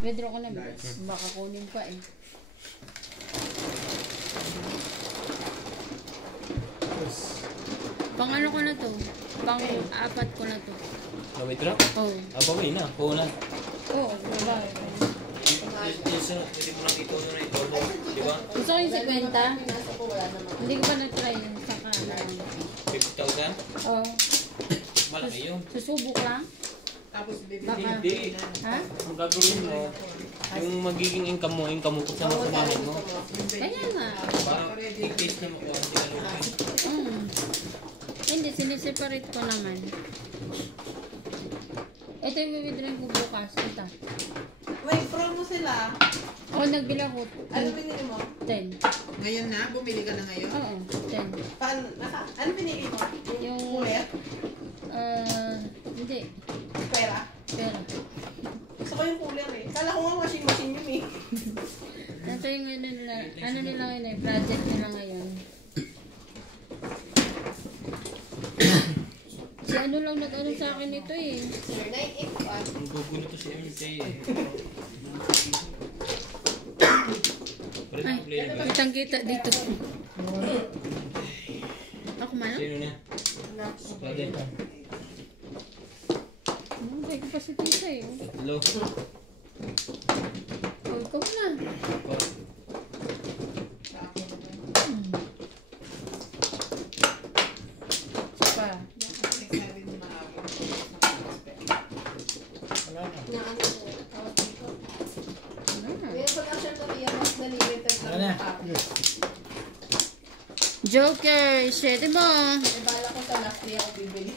Withdraw ko na. Baka kunin pa eh. Pang ano ko na to? Pang 4 ko na to. Na-withdraw? Oo. Abawin na. Kuha na. Oo, diba? Hindi mo nakita ko na ito. Diba? Gusto ko yung 50. Hindi ko pa na-try yun. Saka lang. 50,000? Oo. Malaki yun. Susubok lang? Tapos Hindi. Ha? Ang gagawin mo, yung magiging income mo kasama sa mamit mo. Kaya nga. Para in-case na makuha ang tinalugin. Hindi, siniseparate ko naman. Ito yung withdraw ko bukas. Ito. May promo sila. Oo, nagbili ako. Ano pinili mo? 10. Ngayon na? Bumili ka na ngayon? Oo, 10. Ano pinili mo? Yung... Kulit? Hindi. Pera? Pero. Gusto ko yung cooler eh. Kala ko nga washing machine yun eh. Ito yung ano nila ngayon eh, project nila ngayon. Si ano lang nag-ano sa akin ito eh. Sir, 981. Ang gugulo to si MJ eh. Ay, kitang-kita dito. Ako man? Sino na? Brother. Hindi ko pa si tita eh. Tatlo. Oh, ikaw na. Pa. Joker, 7 mo. Bala ko sa last day ako bibili.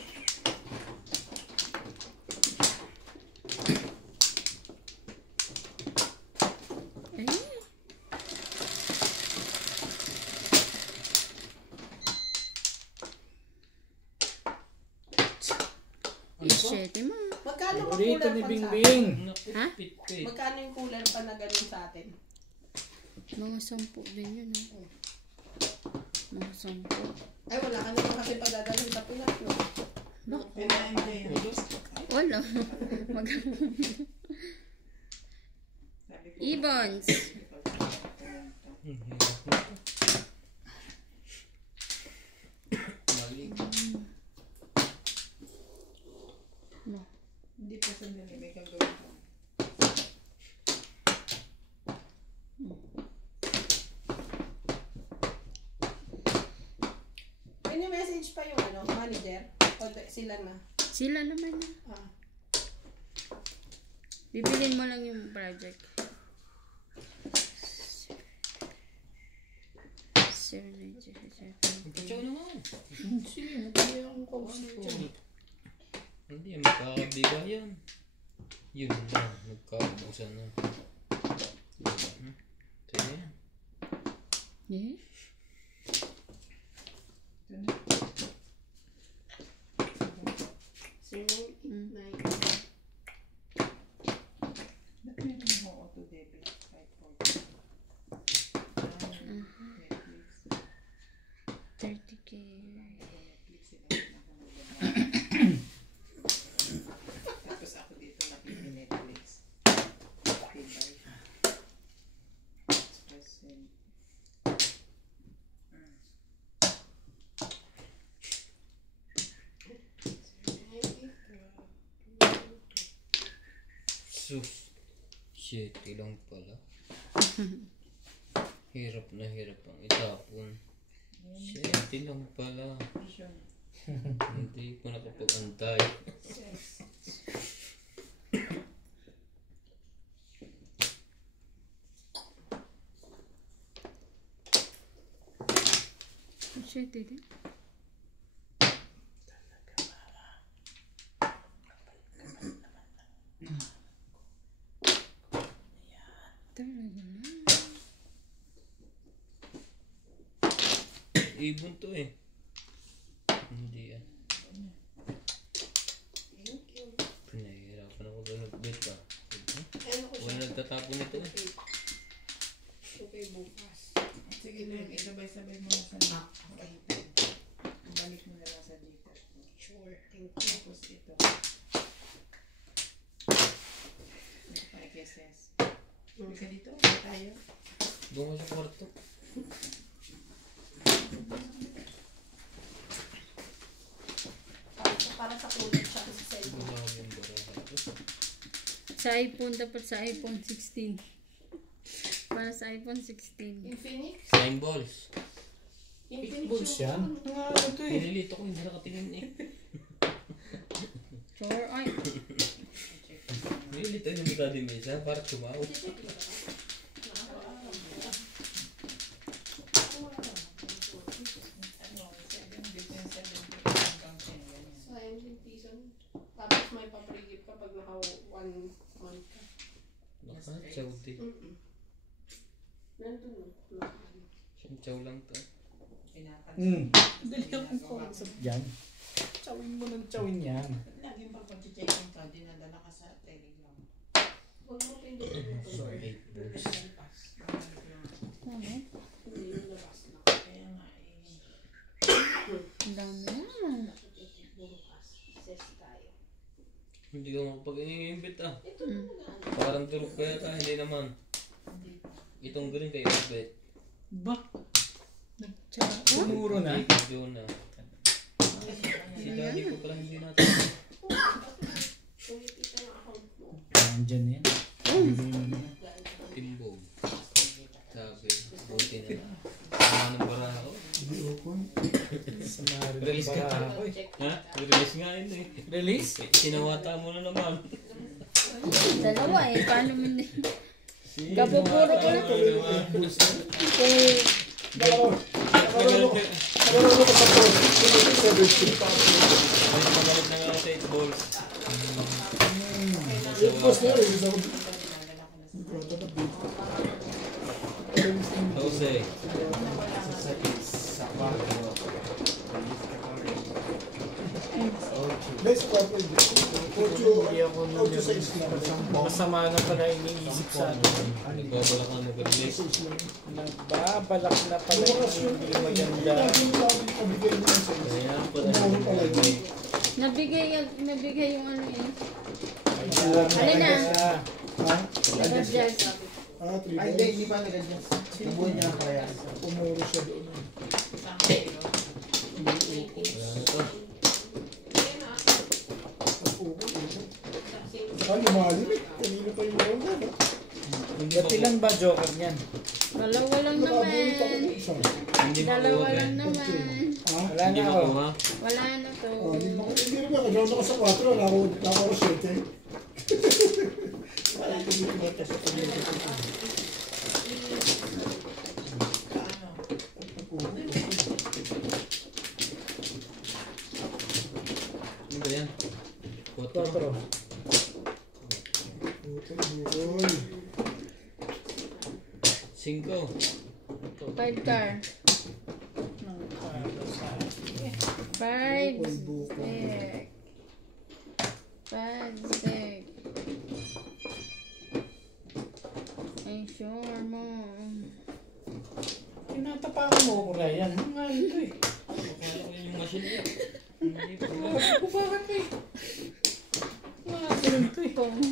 Ishete mo. Magkano ang Favorito cooler ni pa Bing sa Bing. Ha? Magkano yung cooler pa na ganun sa atin? Mga 10 din yun. Ha? Mga 10. Ay, wala ka naman kasi padadalhin sa Pinas, no? Wala. Ibons. Hindi pa sandali, may gagawin ko. May message pa yung manager? O sila na? Sila naman na. Bibilin mo lang yung project. 797. Ikaw naman. Sige, magkaya akong kausap ko. Hindi, magkakabigayan. Yun lang, nagkakabusan na. Sige yan. Yeah? Ba't meron mo auto-debit? 30K. Tapos ako dito napili Netflix. Sus. Shit, ilang pala. Hirap na hirap ang itapon. Shit, ilang pala. Hindi ko nakapag-antay. Shit, didi. Ibon to eh. Hindi yan. Pinahihirapan ako ba nag-bet ba? Wala nagtatapon nito eh. Okay, bukas. Sige, isabay-sabay mo na sa map. Balik mo na lang sa Gcash mo. Sure, thank you. Tapos ito. Ito pa, XS. Tuloy ka dito. Tayo. Doon ko sa kwarto. Para sa kulay siya sa cellphone. Wala ko yung baraha ito. Sa iPhone, dapat sa iPhone 16. Para sa iPhone 16. Infinix? Slime balls. Infinix yan? Ano ito eh? Nililito ko, hindi nakatingin eh. Sure, ay. Nililito yung mukha din Mesa para tumaw. Ano, 7 between 70 hanggang 10 ganyan. Sa MCT. Tapos may paprigip kapag naka 1 month ka. Naka-chow din. Nandun na. Siyang chow lang to. Dali akong kausap dyan. Chawin mo ng chawin yan. Laging pag pag-checking ka, dinadala ka sa Telegram. Huwag mo pindutin mo. Sorry. 8 balls. Pass. Ano? Hindi yung labas na. Kaya nga eh. Ang dami yan. Bukas. Ses tayo. Hindi ka makapag-iimbit ah. Ito na nagaan. Parang turok kaya ta, hindi naman. Hindi pa. Itong green kayo, bet. Ba? Tsaka, Tumuro na. Video na. Si daddy ko pala hindi natin. Kung ikita yung account mo. Nandyan yan. Bigay mo na. Timbog. Sabi, buti na lang. Sama ng baraha ko. Sa mga Release ka baraha pa. ko eh. Ha? Release nga yun eh. Release? Sinawata mo na naman. dalawa eh. Paano mo na? Si- Kapupuro ko lang. Eh, Ay, magalit na nga sa 8 balls. Jose. Hindi ako masama na pala iniisip sa atin. Nagbabalak na mag-release. Nagbabalak na pala hindi maganda. Kaya pala nag-release. nabigay yung ano eh. Alin na? Alin Just, Ay, hindi pa nag-adjust. Nabuhay niya ang kaya. Umuro siya doon. Wala na to. Ba't ilan ba joker niyan? dalawa lang naman. Hindi Dalawa makuha lang eh. naman. Wala Hindi na ako. makuha. Wala na to. Hindi rin ba, nagawin ako sa 4, nako ako 7. Ano ba yan? 4. 4. Uy, 5. 5 car. 5 stick. 5 stick. Ay, sure mo. Tinatapakan mo ko na yan. Ang nga ito eh. Akala ko yun yung machine niya. Hindi pa. Kupakan ko eh. Mga ganun to eh. Tapos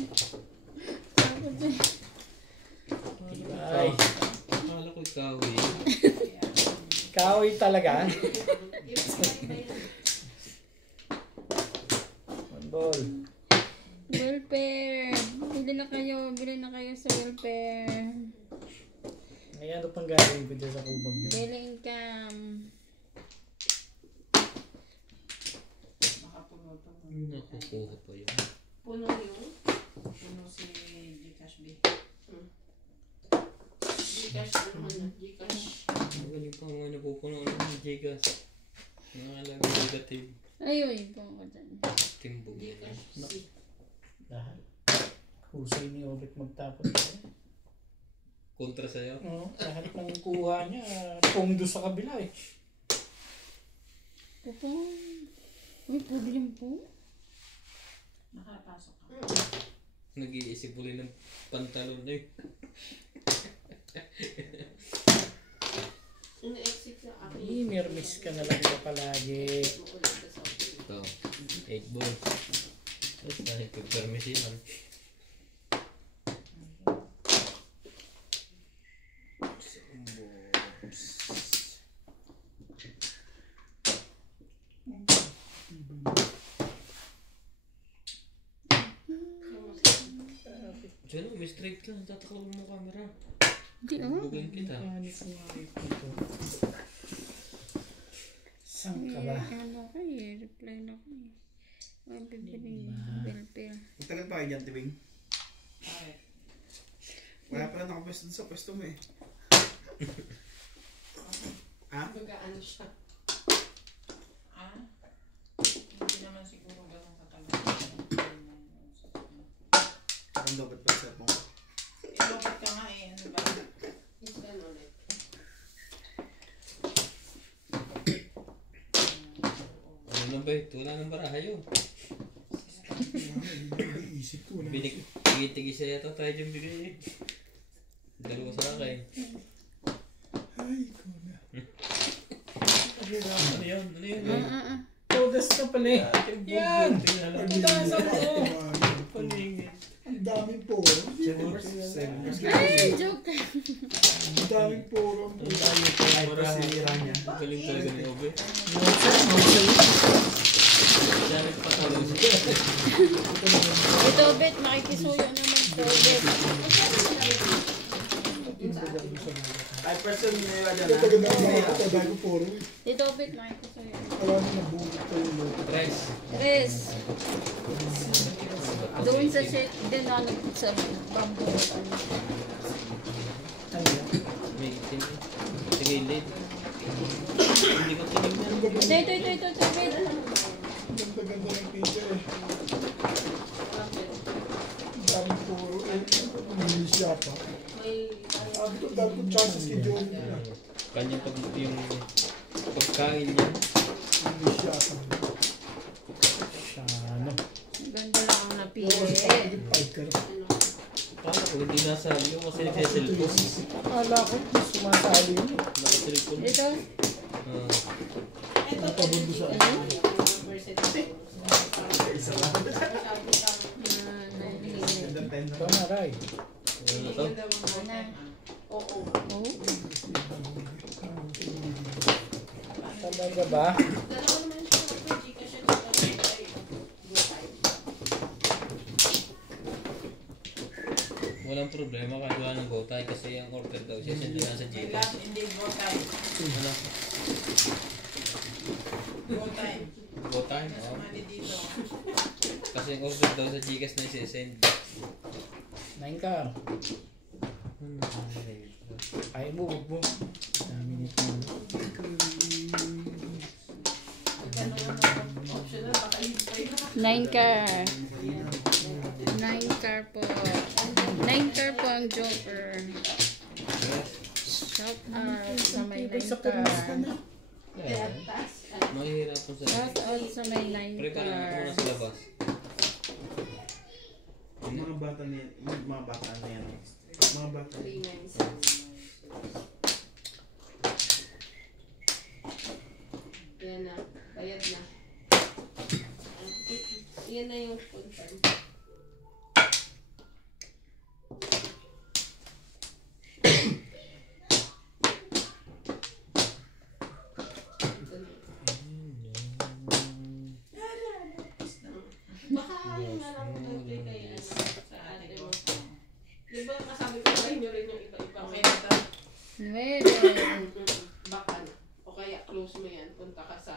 eh. Ay, Akala ko ikaw eh. kahoy talaga. One ball. Welfare. Bili na kayo sa welfare. Ngayon ano pang gagawin ko dyan sa kubag niyo? Daily income. Nakapuno to. Nakukuha pa yun. Puno yung Puno si Gcash B. Gcash naman na. Gcash. Magaling pa mga napupuno ng Gigas. Mga alam negative. Ayun, ipon ko dyan. Timbog. Gcash C. Lahat. Husay ni Obet magtapos niya. Kontra sa'yo. No, lahat ng kuha niya, pungdo sa kabila eh. Pupong. Uy, pwede yung po. Nakapasok ka. Nag-iisip ulit ng pantalon eh. Ina-exit na akin. Mirmis ka na lang ba palagi. Ito. 8 balls. Tapos dahil pag-permission. Diyan may straight lang. Tataklawin mo camera. Hindi oh. Bugin kita. Mechanic ko nga ito. Saan ka ba? Ano ko eh, reply na ko eh. Ang bibili, bel-bel. Magtagal pa kayo dyan, Tiwing. Bakit? Wala pala nakapwesto dun sa pwesto mo eh. Ha? Gagaan siya. Ah? Hindi naman siguro ganun katagal. Ang dapat pa sa pong. Ilokit ka nga eh. Ano ba? Is that ulit? Ano na ba ito? Wala nang barahayo. Isip ko na. Tigi-tigi siya yata tayo dyan bigay eh. Dalawa sa akin. Ay, ikaw na. Ano yun? Ano yun? Todas ka pala eh. Yan! Pagdasa mo. ko. Paningin. Ang daming poro. Ay, joke. Ang daming poro. Ang dami ko. Ay, pasira niya. Galing talaga ni Obe. Notes. Janet patalo siya. Ito, Bet, makikisuyo naman to, Bet. Ay, person nila dyan Ito ganda ha. ang ito. Dahil poro. Dito, Bet, makikisuyo. Wala na nabuhat ko yung loto. Tres. Tres. Doon sa shake, din ano, sa bamboo. May itim. Sige, late. Hindi ko tinignan. Ito, Bet. Ganda-ganda ng picture eh. Ang daming poro eh. Hindi siya pa. May Sabi ko, dahil ko chances kay Johnny na. Kanyang pag yung pagkain niya. Hindi siya pa. Shano. Ganda lang ang napili. Fighter. Paano ko hindi nasabi yung kasi nagsiselfon. Akala ko sumasali yun. Nakaselfon. Ito, Ito po. Pabundo sa Isa lang. nahihilig. Ganda time na. Ito na, Ray. Ano na to? oo. Oh, Talaga ba? Dalawa naman siya. Gcash at saka ay Walang problema kahit wala ng go tayo kasi ang order daw siya send na sa May Gcash. last hindi go time. Ano? Go time. Go time? Nasa Oo. mali dito. Kasi ang order daw sa Gcash na isi-send. 9 ka. Ay mo, huwag mo. Dami nito. optional. Baka hintay na. 9 car. 9 car po. 9 car po ang Joker. Shout out sa may 9 car. Kaya, mahihirapan sa Shout out sa may 9 Pre, kailangan ko car. muna sa labas. Yung mga bata na yan. Yung mga bata na yan. Mga bata. 396. Yan na. Bayad na. Yan na yung confirm. Baka yung nga lang mag-country kay ano, sa ate mo. Di ba kasabi ko sa inyo rin yung iba-iba? Okay na to. 9. Baka na. O kaya close mo yan. Punta ka sa...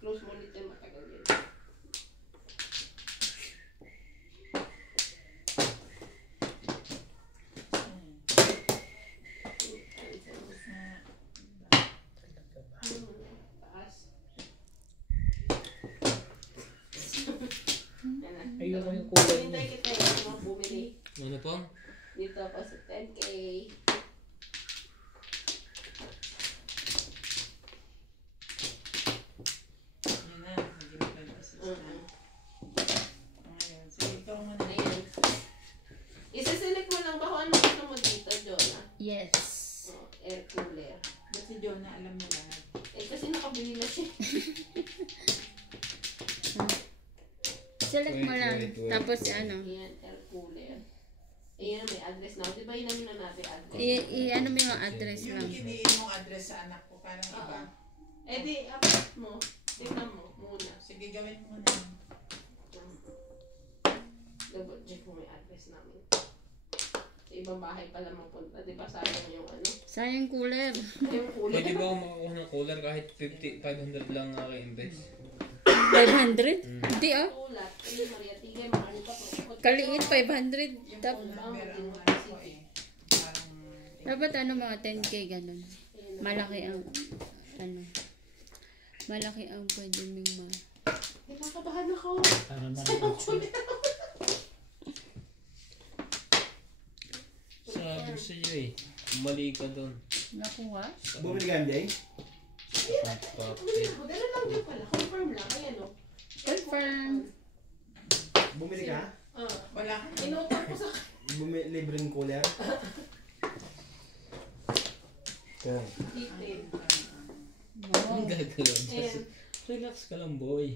Close mo ulit yan. Matagal yan. Taas. Yan na. Ayun yung kulay niya. Hintay kita yung mga bumili. Ano po? Dito ako sa 10K. Yun na. Hindi mo pwede assistant. Ngayon. Sige, ikaw muna. Ayan. Isa-select mo lang ba kung ano gusto mo dito, Jonah? Yes. Oh, air cooler. Ba't si Jonah alam mo lahat? Eh, kasi nakabili na siya. Select mo lang. Wait. Tapos ano. Ayan, air cooler. Ayan, may address na. Di ba yun namin na natin address? I-ano mo yung address Yung lang. kiniin mong address sa anak ko, parang iba. Eh di, update mo. Tignan mo muna. Sige, gawin mo na. Double check mo may address namin. Sa ibang bahay pala mapunta. Di ba sayang yung ano? Sayang cooler. Yung kulay. Pwede ba ako makakuha ng cooler kahit 500 lang i-invest? 500? Hindi ah. Tulat. Ay, Maria Tigay, maano pa po. Kaliit, 500. Yung Tap. phone number ang ano ko eh. Parang Dapat ano mga 10k ganun. Malaki ang ano. Malaki ang pwede ming Nakakabahan ako. Para na Sabi ko sa iyo eh. Mali ka doon. nakuha. Bumili ka, MJ? Papit. Dala lang din pala. Confirm lang. Ayan o. Confirm. Bumili ka? wala ka. Inutang ko sa... Bumili libreng cooler? Detail. Ang gagalaw. Ayan. Relax ka lang, boy.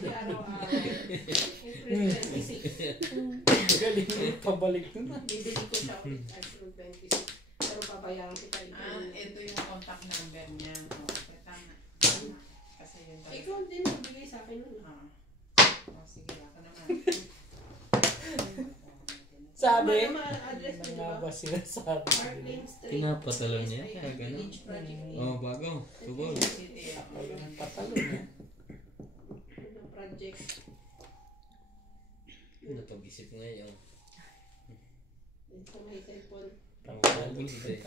Araw-araw. April 26. galing pabalik nun. Bibili ko siya ulit April 26. Pero pabayaran kita ito. Ito yung contact number niya. Tama. Kasi yun talaga. Ikaw din magbigay sa akin nun. Sige, ako naman. Sabi, Address ko, nga diba? ba sila sabi? Parkland Street. Pinapatalo niya. Kaya gano'n. Village Project A. Oh, bago. Tubol. City. Ako yung patalo niya. Ano, project. Napag-isip ngayon. Ito may cellphone. Tubol sila eh.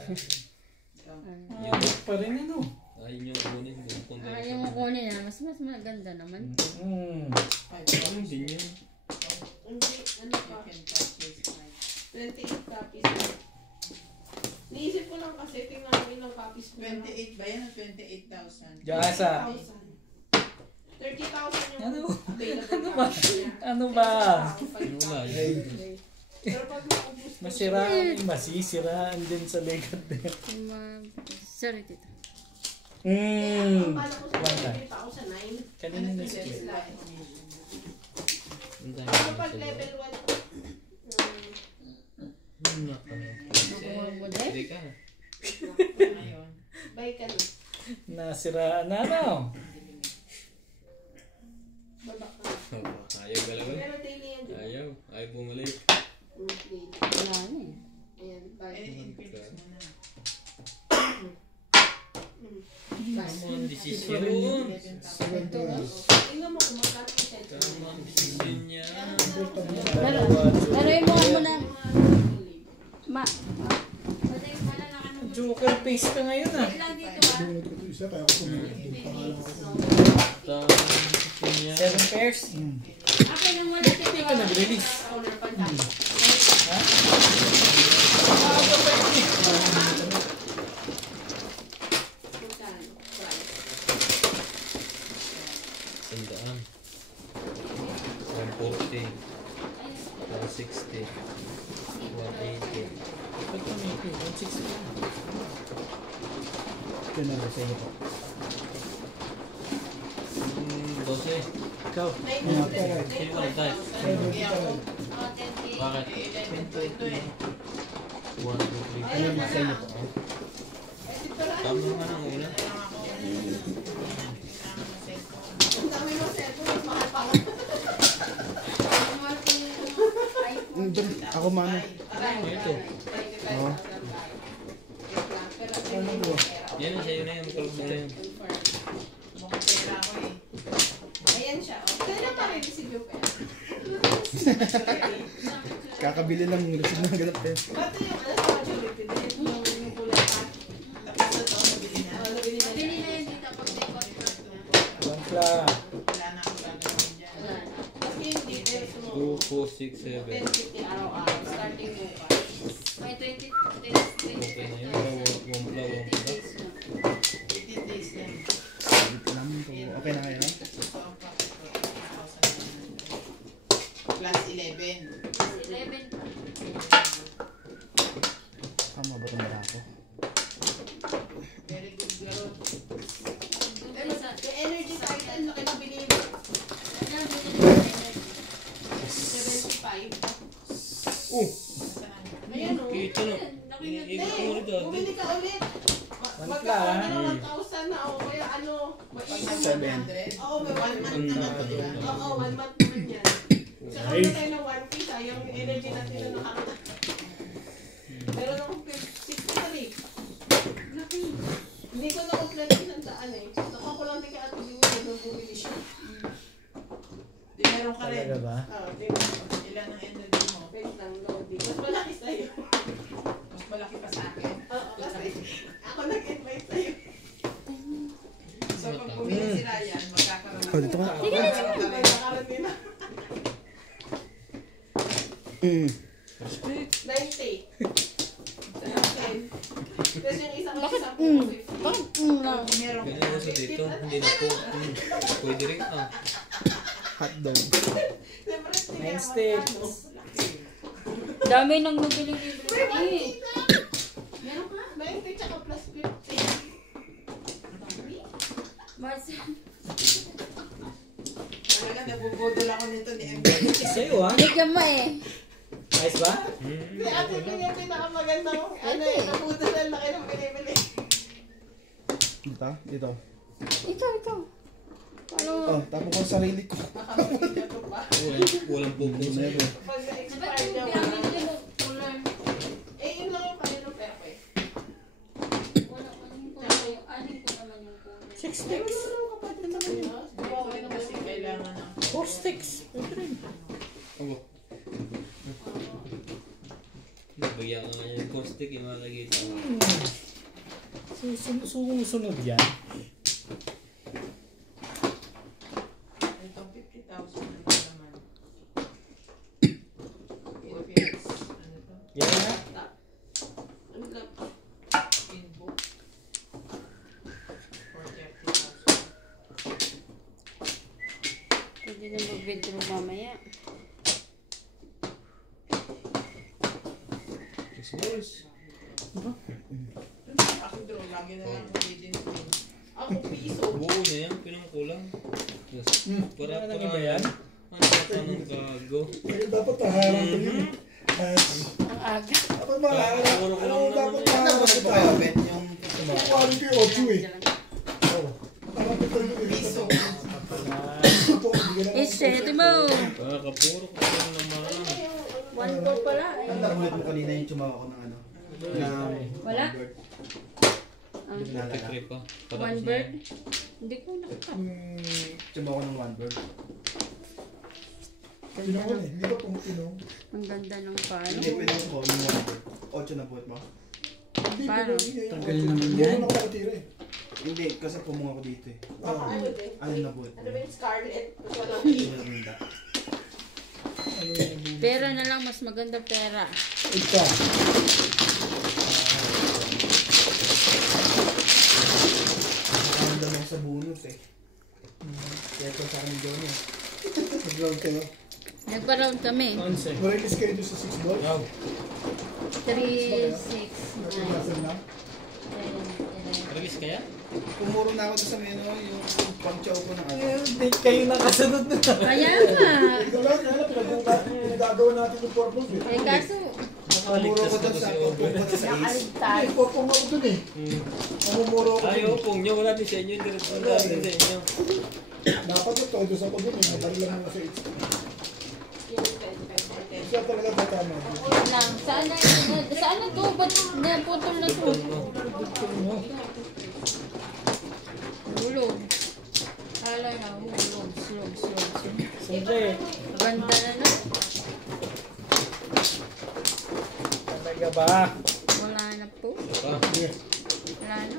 Ayos pa rin ano. Ayun yung kunin. Bukong Ayaw mo kunin na. Mas maganda naman. Ayun din yun. Hindi, ano pa? 28 copies. Niisip ko lang kasi, tingnan ko ilang copies ko. 28 ba yan? 28,000. Jasa. 30,000 yung Ano? available ba? copies niya. Ano ba? Ano ba? Pero pag maubos ko, Masiraan, masisiraan din sa legat din. Sorry tita. Akala ko sa Wala. 30,009. Kanina na Yes, split. lang. Ang dami Pero ng pag sila. level 1, Nakuha mo din? Hindi ka. Ayun. buy ka na. Nasiraan na ano. Baba ka. Ayaw galawin. Pero daily yan, di ba? Ayaw. Ayaw bumalik. Daily. Wala na eh. Ayan, buy. Infinix mo na. Tama ang desisyon. Tingnan mo kung magkano yung cellphone. Tama ang desisyon niya. Laruin mo na. Ma. Joker face ka ngayon ah. Binunod ko ito isa, kaya ako sumunod. Pangalan ko. Tama ang desisyon niya. 7 pairs. Hindi ka nag-release. Ha? Sandaan. 140. 160. 180. Ba't tumiti? 160. Ito na rin sa inyo po. 12. Ikaw. Sino ka tayo? Bakit? 1, 2, 3. Ayun na sa inyo po. Tama nga ng una. Ang dami mo cellphone, mas mahal pa ako. Ako mano. Ito. Oo. Ano bro? Yan na sa'yo na yung tulog mo na yun. Mukhang pera ko eh. Ayan siya. Kailan pa rin receive yung pera? Kakabili lang yung receipt na ganap eh. Ba't yung ano sa maturity? Yung kulay pa? Tapos na to, nabili na. Nabili na Bili niya. na yun dito pag may contract na. Bangkla. Wala na akong gagawin dyan. Kasi yung details mo, 2, 4, 6, 7. 10.50 araw-araw, starting bukas. May 20 days. Okay na yun. Wampla. 18 days lang. Namin po. Okay na kayo, no? Ito ang profit ko, 8,000. Plus 11. 11 pa. Tama ba itong ako? Very good girl. Yung energy titan, laki na bilhin mo. 75. Saan? Ayan o. Kita na. Iniikot mo rin dati. Bumili ka ulit. Wala, Magkakaroon ah. na ng 1,000 na o kaya ano. Pag Mag-iisip nasa na. 100, Oo, may 1 month Ang naman. di ba? Oo, 1 month naman yan. Tsaka Ay. na tayo ng 1K, sayang yung energy natin na nakakita. ano eh. Nakakulang din kay Ate Jewel nung bumili siya. Di meron ka rin. Talaga ba? Ilan ang energy mo? Wait lang, loading. Mas malaki sa'yo. Mas malaki pa sa akin. Oo, kasi ako nag-invite sa'yo. So pag pumili si Ryan, magkakaroon Oh, dito ka. Magkakaroon ka rin. Nakaroon din na. 90. Sa akin. Tapos yung isang isa po, 50. Bakit? Pag meron Ganun na sa dito. Hindi na po. Pwede rin ah. Hotdog. Siyempre, hindi Nine na sticks. magkano. Dami nang nabili libre. Meron ka? 90 tsaka plus 50. Marcel. Talaga nabubudol ako nito ni MJ. Sa'yo ah. Bigyan mo eh. Ayos ba? Si Ate Jewel yung pinakamaganda mo. Ano eh, naputulan na kayo ng binibili. Dito. Ikaw. Ano? Oh, tapos ko ang sarili ko. Makamaganda to pa. Walang pupong sa'yo. Pag Dapat na-expire yung niya, pinamili mo cooler. eh, yun lang yung kayo ng pepe. Wala ko yung cooler. Anin ko naman yung cooler. 6 sticks. Kapatid naman yun. Gawa ko rin Kasi kailangan ng 4 sticks. Abo. Nabagyan ka nga yung caustic yung makikita mo. Sumusunod yan. itong 50,000 ano naman. Philippines. Ano to? Yan na. Ano lang? Inbook. For 30,000. Pwede na mag-withdraw mamaya. Yes. Ako draw, lagi na lang within spin. Ako piso. Buo na yan. Pinangkulang. Yes. Para Ano nang iba yan? Ano ka ng gago? Kaya dapat taharan ko yun. Ang aga. Dapat mahaharap. Puro ko Ano lang dapat naman Ano ba mahaharap ito tayo? kaya, Ben? Yung tumawa. Kuwari ko yung 8 eh. Oo. Dapat ito yung Piso. Ito po, bigyan na Isete mo. Kapuro ko lang naman. 1 po pala. Ang nakulit mo kanina yung tumawa ko ng ano. Ng Wala? bird. Nalala. Trip pa. One bird? Hindi ko nakita. Tumawa ko ng one bird. Pinungon eh. Hindi ba kung pinung? Ang ganda ng palo. Hindi, pwede ko yung one bird. 8 na buhat mo. Hindi Paano? pinung. Tanggalin naman Hindi yan. mo nakatira eh. Hindi, kasi pumunga ko dito eh. Ah, Ano din? Ano na buhat? Ano ba yung Scarlet? Wala. Hindi na bunda. ano yung Pera na lang, mas maganda pera. ito. Ano naman sa bonus eh. Kaya ito sa akin Johnny eh. Nag-round kayo. Nagpa-round kami. 11. Marilis kayo doon sa 6 ball. Yaw. 3, 6, Nasa 9, na. 10, Release kaya? Pumuro na ako doon sa menu, yung pang-chow ko ng ano. Hindi kayo nakasunod na. Kaya nga. Ito lang, pinagagawa natin yung purpose eh. Eh kaso, Pumuro ko doon sa pagpupun ko sa is. nakaligtas. Hindi, pupong ako dun eh. Mamumuro ako Ay, dun. upong nyo. Wala din sa inyo. Hindi rin wala din sa inyo. Dapat ito, doon sa pagpupong eh. Madali lang mo sa 8. Siya talaga tatama. Wait lang. Saan na to? Ba't naputol na to? Hulog. Alay na, hulog. Slog. Siyempre, Ganda na na. talaga ba? Wala na po. Ah, Wala na.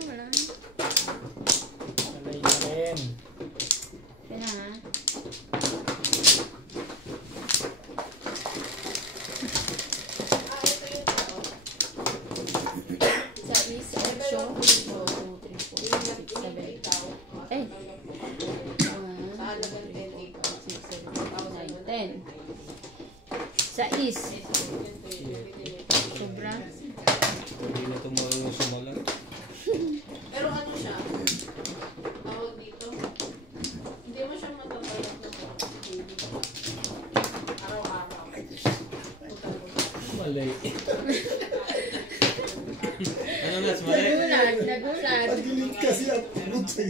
Alay na rin. Kaya na ha. Sa isa, 8, 2, 3, 4, 5, 6, 7, 8. Eh. 10. Sa is. Sobra. hindi na ito marunong sumalat. Pero ano siya? Tawag dito? Hindi mo siya matatayag na araw-araw. Malay. Ano nga, mali? Nagulat. Pag-gilig kasi ang putay.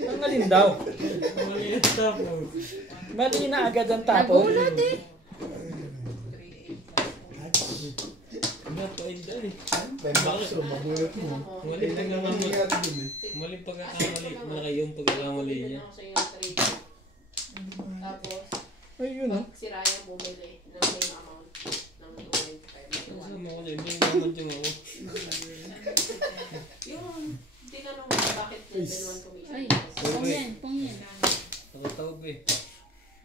Ang alin daw? Mali tapos. Mali na agad ang tapon. Nagulat eh. pinapainda eh. Bakit? Mabunot mo. Mali Ay, naman pagkakamali. nangyari dun eh. Maling pagkakamali. Malaki yung pagkakamali niya. Ako sa yung trade. Tapos, Ay, yun ah. pag si Ryan bumili ng same amount ng 25. Kasama ko dyan. Hindi naman yung ako. Yung tinanong mo bakit level 1 commission. Ay, pong yan, pong yan. Nakatawag eh.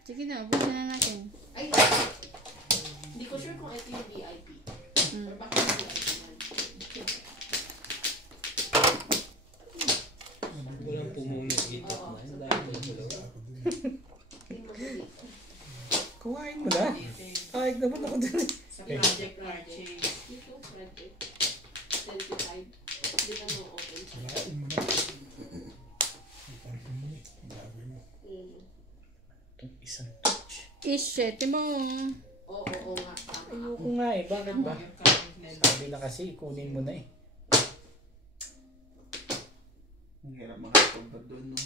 Sige na, ubusin na natin. Ay, hindi ko sure kung ito yung VIP. Or Mm. bakit yung VIP man. Walang pumungit itak na. Yung dahil ko sa dalawa. Tingnan mo dito. Kuhain mo na. Kahit naman ako dun. Sa project purchase. Dito, project. 25. Dito mo open. Walain mo na. Gagawin mo. Itong isang touch. Ish, mo. Oo nga. Tama. Ayoko nga eh. Bakit ba? Yung current level. Sabi na kasi, kunin mo na eh. Ang hirap makapagpag doon, no?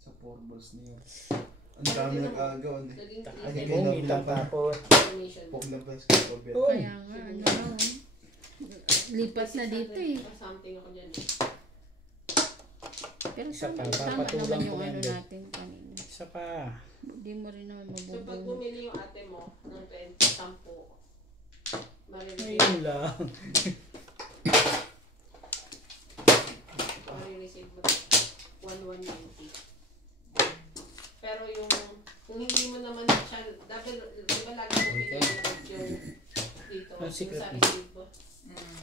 Sa 4 balls niyo. Ang dami nag-aagawan eh. Naging Hindi Ay, mo love, itatapon. information. Pog na best ko bet. Oh. Kaya nga, ano lang. Lipat na dito eh. Something ako dyan eh. Pero Isa pa, tama papatulang naman yung ko yan ano din. natin kanina. Isa pa. Hindi mo rin naman So pag mabubunod. bumili yung ate mo ng 20, 10, marireceive Ayun lang. mo 1,190. Pero yung kung hindi mo naman siya, dapat di ba lagi mo pinili yung dito, Ang yung secret sa mo. receive mo.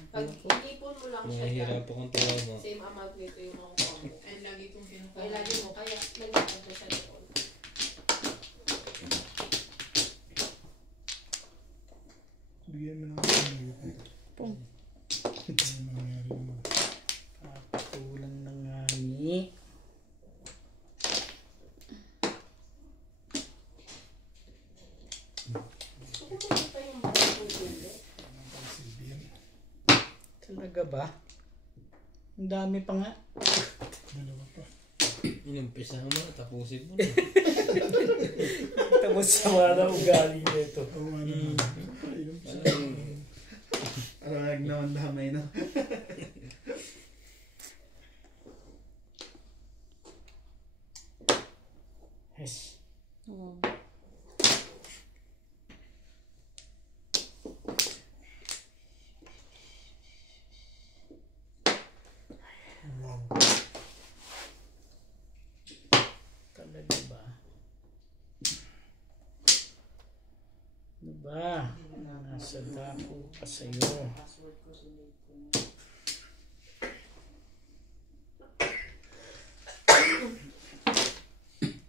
Pag inipon mo lang siya dyan, Mahihirap akong tawa mo. same amount nito yung makukuha mo. Ay, lagi kong kinukuha. Kaya lagi mo, kaya nag-add mo siya doon. Bigyan mo na ako ng lipat. Pong. Ano nangyari naman? Papatulang na nga ni. Kung pa yung bagong hindi. Ang silbihan. Talaga ba? Ang dami pa nga. Dalawa pa. Inumpisa mo, tapusin mo na. Tapos sama na ugali nito. Oo nga naman. Ayun siya. Parang nagnaman damay na. Yes. Oo. Wow. Talaga ba? Ano ba? Nasa dako pa sa'yo. Password ko sa late ko.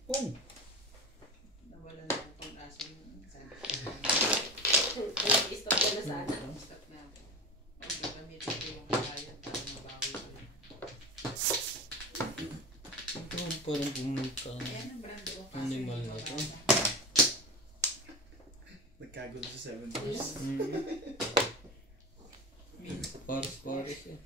Oh! Nawala na ako pag-asa yung Stop ka na sana. stop na ako. Pag gagamitin ko yung kaya para mabawi ko yun. Ito parang pumunta. Ayan ang brand ko. Animal na to. Nagkagulo sa 7 balls. Paris eh.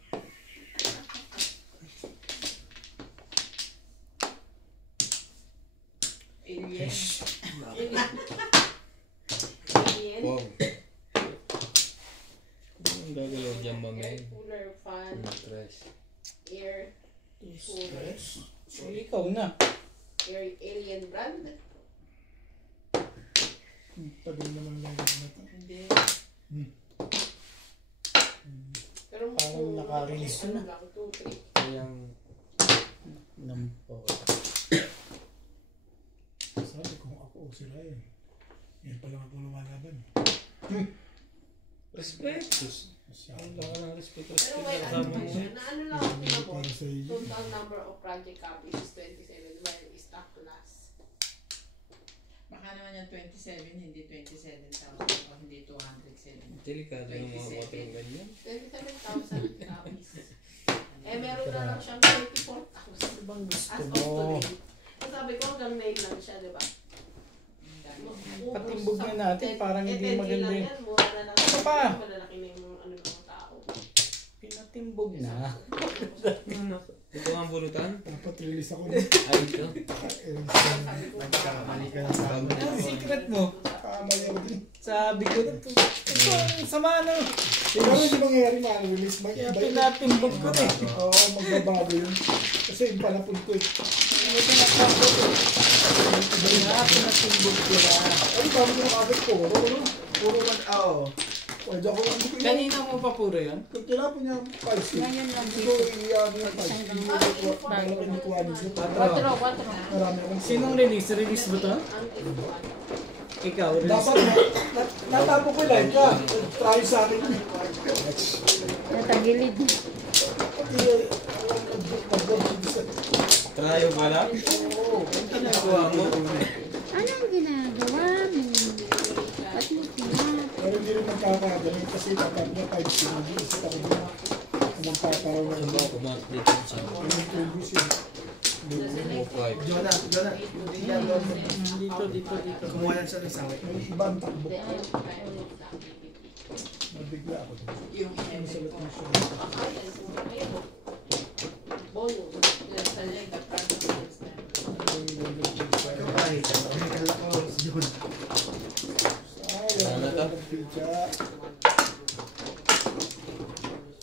Alien. Alien. Wow. Ang gagalaw dyan, Air mamay. cooler, fan, Mattress. air cooler, So, ikaw na. air alien brand. Tagal naman lang na ito. Hindi. Pero Parang kung naka-release ano na. lang, 2, 3. Kayang Nampo. Sabi kung ako o si Ryan. Yan pa lang ako lumalaban. respectus. Masyado. Wala ka ng respect. Pero Respect may na ano kasama pa mo. siya, na ano lang ako pinabot. Para sa iyo. Total number of project copies is 27 while stock class. Baka naman yung 27, hindi 27,000 o hindi 207. Delikado yung mga batang ganyan. 27,000 copies. Eh, meron na lang siyang 24,000 Ano bang gusto as of mo? today. So, sabi ko hanggang 9 lang siya, di ba? Patimbog na natin, parang hindi 10K maganda lang yun. yan, mura na lang. Ano pa? Malalaki na yung ano ng mga tao. Pinatimbog na. Ito ang bulutan? Dapat release ako na. Ay, ito. Nagkamali ka na sa amin. Ano ang secret mo? Kala nagkakamali ako din. Sabi ko na, ito ang sama na. Pero hindi mangyayari ma-release. Kaya pinatimbog ko eh. Oo, magbabago yun. Kasi yung palapod ko eh. Ito na ako. Kaya pinatimbog ko na. Ay, bago ko nakabit ko. Puro man, oo. Pwede ako, hindi ko Kanina mo pa puro yun? Kung kailangan po niya 5 Ngayon lang hindi ko dito. iyan yung 5. Hindi ko kinukuha nito. Quatro. Marami akong Sinong release? Release ba to? Ang ipuan. Ikaw, release. dapat natapo ko lang ka. Try sa akin. Natagilid. Pati Trayo pala? oo. Ginagawa mo? Anong ginagawa mo? Ba't mo pinat? Pero hindi rin magkakagaling kasi tatap niya 5 sinagi. Isa ako din. Magkakaroon Ano ng ba kumatlit yun sa previous yun. five? Jonah, Dito. kumuha lang siya ng sawi. May ibang takbo. Nabigla ako. Yung Ang salat mo siya. Bonus. Sa leg, the problem is that. Kahit ano, may kalakos, John. Sayang. Ang pizza.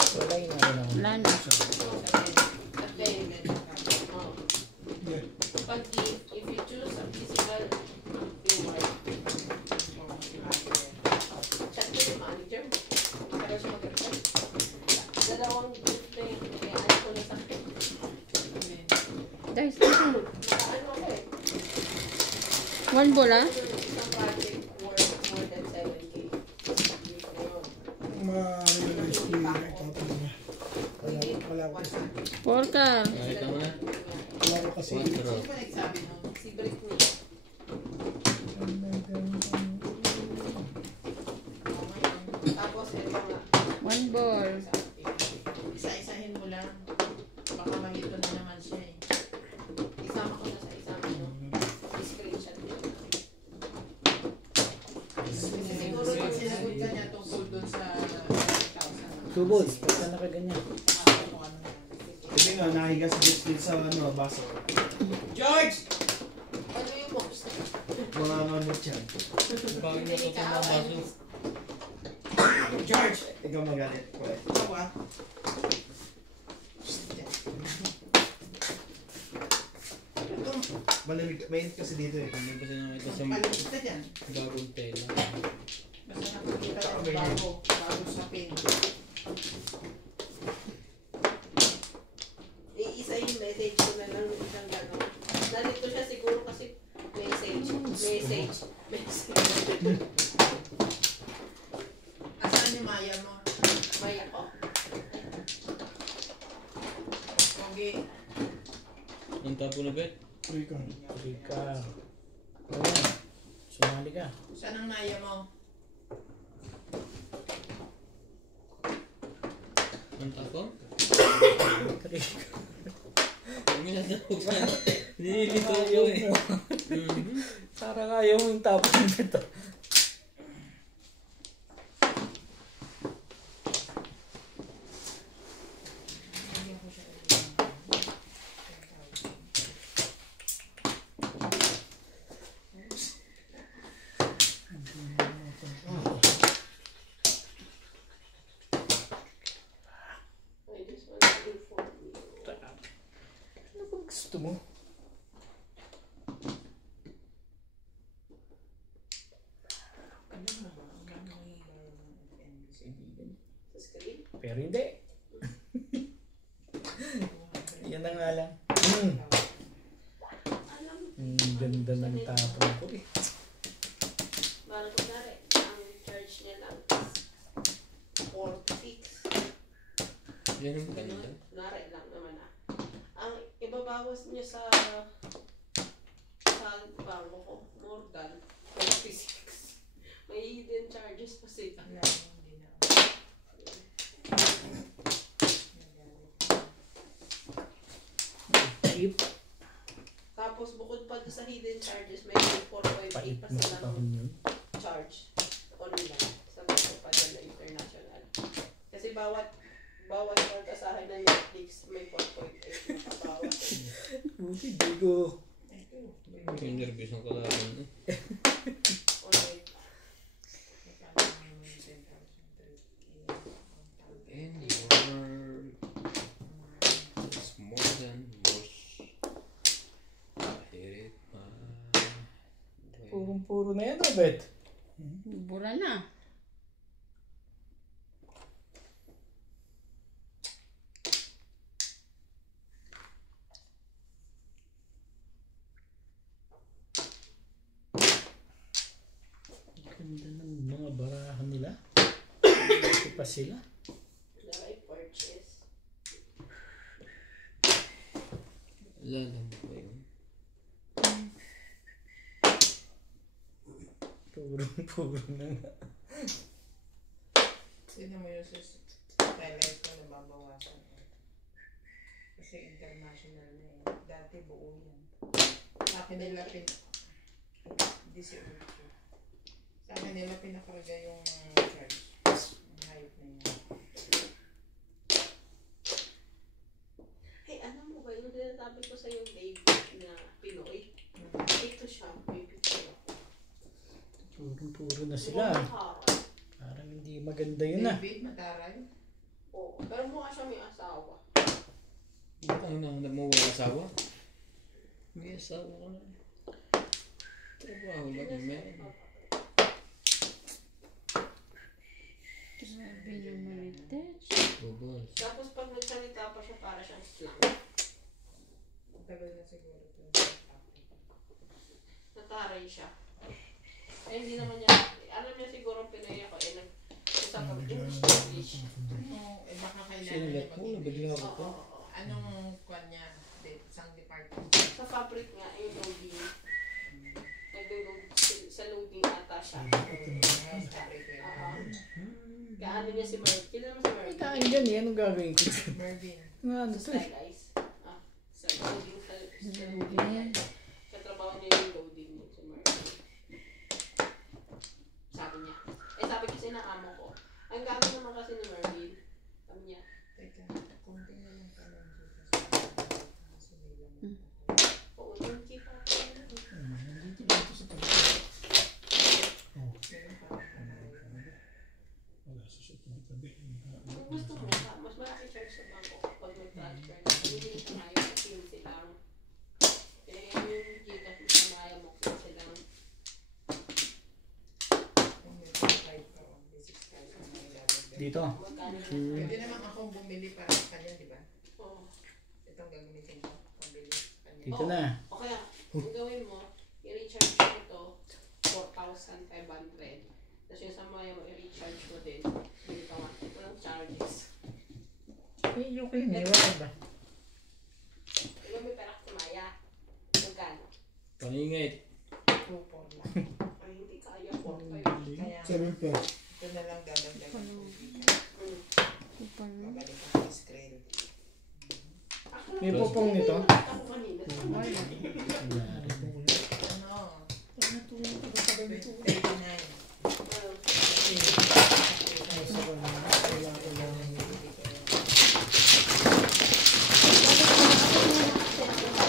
Wala yun ako na. Wala na. At then, pag if you choose a physical reward, chat ko yung manager mo. Pero siya mag-reply. Dalawang good thing, kaya ano ko na sa akin. Guys, Ano ko eh. one bola? Isang project worth more than 7K. Ma-release ko yung itatapon niya. Wala ko kasi. Porka. Nakita mo na? Wala ko kasi. Quatro. Sino ba nagsabi nun? Si Britney. Tapos ito nga. One ball. Isa-isahin mo lang. Baka magito na naman siya eh. Isama ko na sa isang screenshot din. Siguro pag sinagot ka niya tungkol dun sa 1,000. 2 balls, pagka nakaganyan. Kung ano yan. Hindi nga, nakahiga si Biscuit sa baso. George! Ano yung most? Mga mamut yan. Bakit mo ito pumamasok? George! Ikaw magalit. Ikaw ah. Ito, Malamig, mainit kasi dito eh. Hindi kasi nakita sa malamig na dyan. bagong tela. Basta nakikita ko bago sa pin. Iisa yung message ko na lang ng isang gano'n. Narito siya siguro kasi message. Asan yung Maya mo? May ako. Okay. Ang tapo na bet? Recon. Rika. Ayan. Sumali ka. Saan ang Maya mo? Ang tapo? Rika. Huwag mo natawag ka. Nililito ko eh. Parang ayaw mo yung tapon nito. I just want to inform you. Ano ba gusto mo? Sa screen. Pero hindi. Yan na nga lang. Ganda ng tapon ko eh. Parang kunwari, ang charge niya lang is 46. Yan ang ganda. Ganun. Kunwari lang naman ah. Ang ibabawas niya sa bango ko, more than 46. May hidden charges pa sila. Ip. Tapos bukod pa doon sa hidden charges, may 4.8 Pait pa mo silang taon yun. charge online sa mga padala international. Kasi bawat pagkasahin ng Netflix may 4.8 na kabawas. Buti, di ko. Yung nervous ang kalaban eh. Okay. Puro na yan, Robert. Bura na. Ganda ng mga barahan nila. Ito pa sila. I purchase. Alam mo ba yun? Puro na nga. Sino mo yung highlight ko na mabawasan. Kasi international na eh. Dati buo yan. Sa akin nila sa akin nila pinakarga yung charge. Yung hayop na yun. Hey, alam mo ba yung sinasabi ko sa yung Dave na Pinoy? Ito siya, may picture ako. Puro na sila. Parang hindi maganda yun ah. David, mataray. Oo, pero mukha siya may asawa. Ang nahanap mo walang asawa? May asawa ka na. Trabaho lang yung meron. Grabe yung marites. Bubos. Tapos pag nagsalita pa siya, para siyang slang. Tagal na siguro ito. Nataray siya. Eh, hindi naman niya, alam niya siguro Pinoy ako, eh, nag-usap kami English. Ano, eh baka kailangan Sinulat mo? Nabigla ko to. Anong kwan niya? Isang department. Sa fabric nga, yung loading. Nag-load sa loading ata siya. Kaano niya si Merv? Kailan mo si Merv? Kain dyan eh. Anong gagawin ko? Mervin. Nga ano Sa to eh. Style Eyes. Sa loading sa Loading. katrabaho niya yung loading niya si Merv. Sabi niya. Eh sabi kasi ng amo ko, ang gamit naman kasi ni Mervin. Sabi niya, Teka, konti na lang pala yung dito sa nila mo. oo, yung kita ko. Nandito dito sa tabi. Meron pa ako na Wala sa tabi. Kung gusto mo, mas malaki charge sa bangko pag mag-transfer na. Hindi sa mayo na 15 lang. Kaya yung Gcash mo sa maya mo, 15 lang. kung may 5 ka o may 6,000 na ilalagay. Dito. Magkano na? Pwede naman akong bumili para sa kanya, di ba? Oo. Itong gagamitin ko, pambili sa kanya. Dito na. O kaya, ang gawin mo, i-recharge mo ito, 4,500. Tapos yung sa maya mo, i-recharge mo din. Hindi ka man. Ito lang charges. Eh, okay na. Wala ba? Diba may pera ka sa maya? Magkano? Paningit. 2-4 lang. Ay, hindi kaya, 4,500. Kaya, 7 pa. ito na lang dadagdagan ko. Babalik ang screen. May pupong nito? Ako kanina. Ano? 39.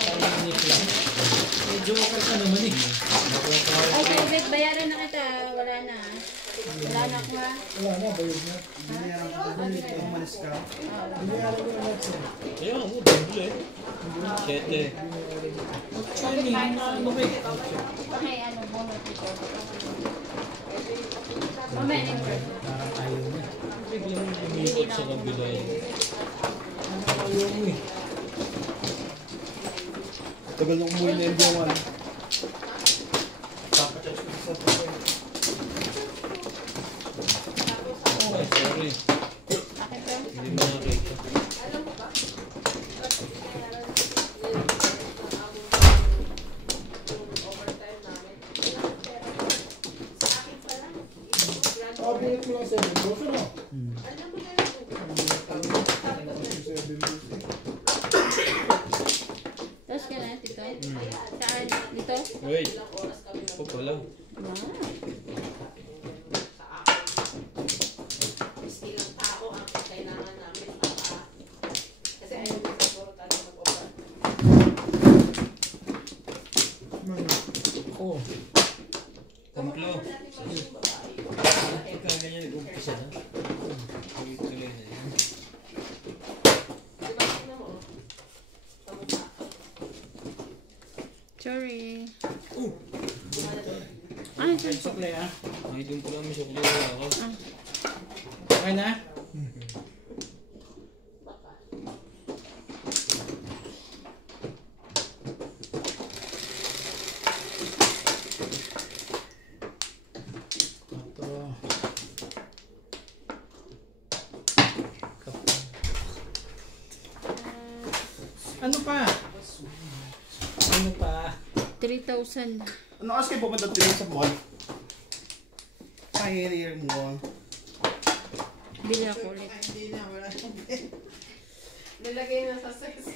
Tahimik lang. Medyo okay ka naman eh. Ay, David, bayaran na kita. Wala na. Wala na ako ha. Wala na, bayad na. Binayaran ko umalis ka. Binayaran ko na lahat sir. Ayun, ano, double eh. 7. Actually, ano ba eh? Okay, ano, bonus ito. Mamaya na yung Parang ayaw na. Biglang lumipot sa kabila yun. Ayaw mo eh. Tagal nung umuwi na yung Ay, sorry. Akin to. Hindi mo nakita. Alam mo ba? Yung overtime namin. Sa akin pa lang. Sabi ko lang 7 boss ano? Alam mo na yung sabi ko na 7 boss eh. Tapos ka na, tito. Saan? Dito? Wait. ilang oras kami Ako pala. Wow. sa akin. Is ilang tao ang kailangan namin para kasi ayaw mo siguro tayo mag-overtime. Oo. Komplo. Natin pa yung babae. Ikaw ganyan nag-umpisa na. Tuloy-tuloy na yun. Diba tingnan mo? Kamukha. Sorry. Gumana doon. Kahit sukli ah. Ay, doon pala may sukli wala ako. Okay na? Ano pa? Ano pa? 3,000. Ano kasi kayo pupunta dito sa mall? Pahiri mo. Bili ako ulit. Ay, hindi na, wala nang Nilagay na sa sex.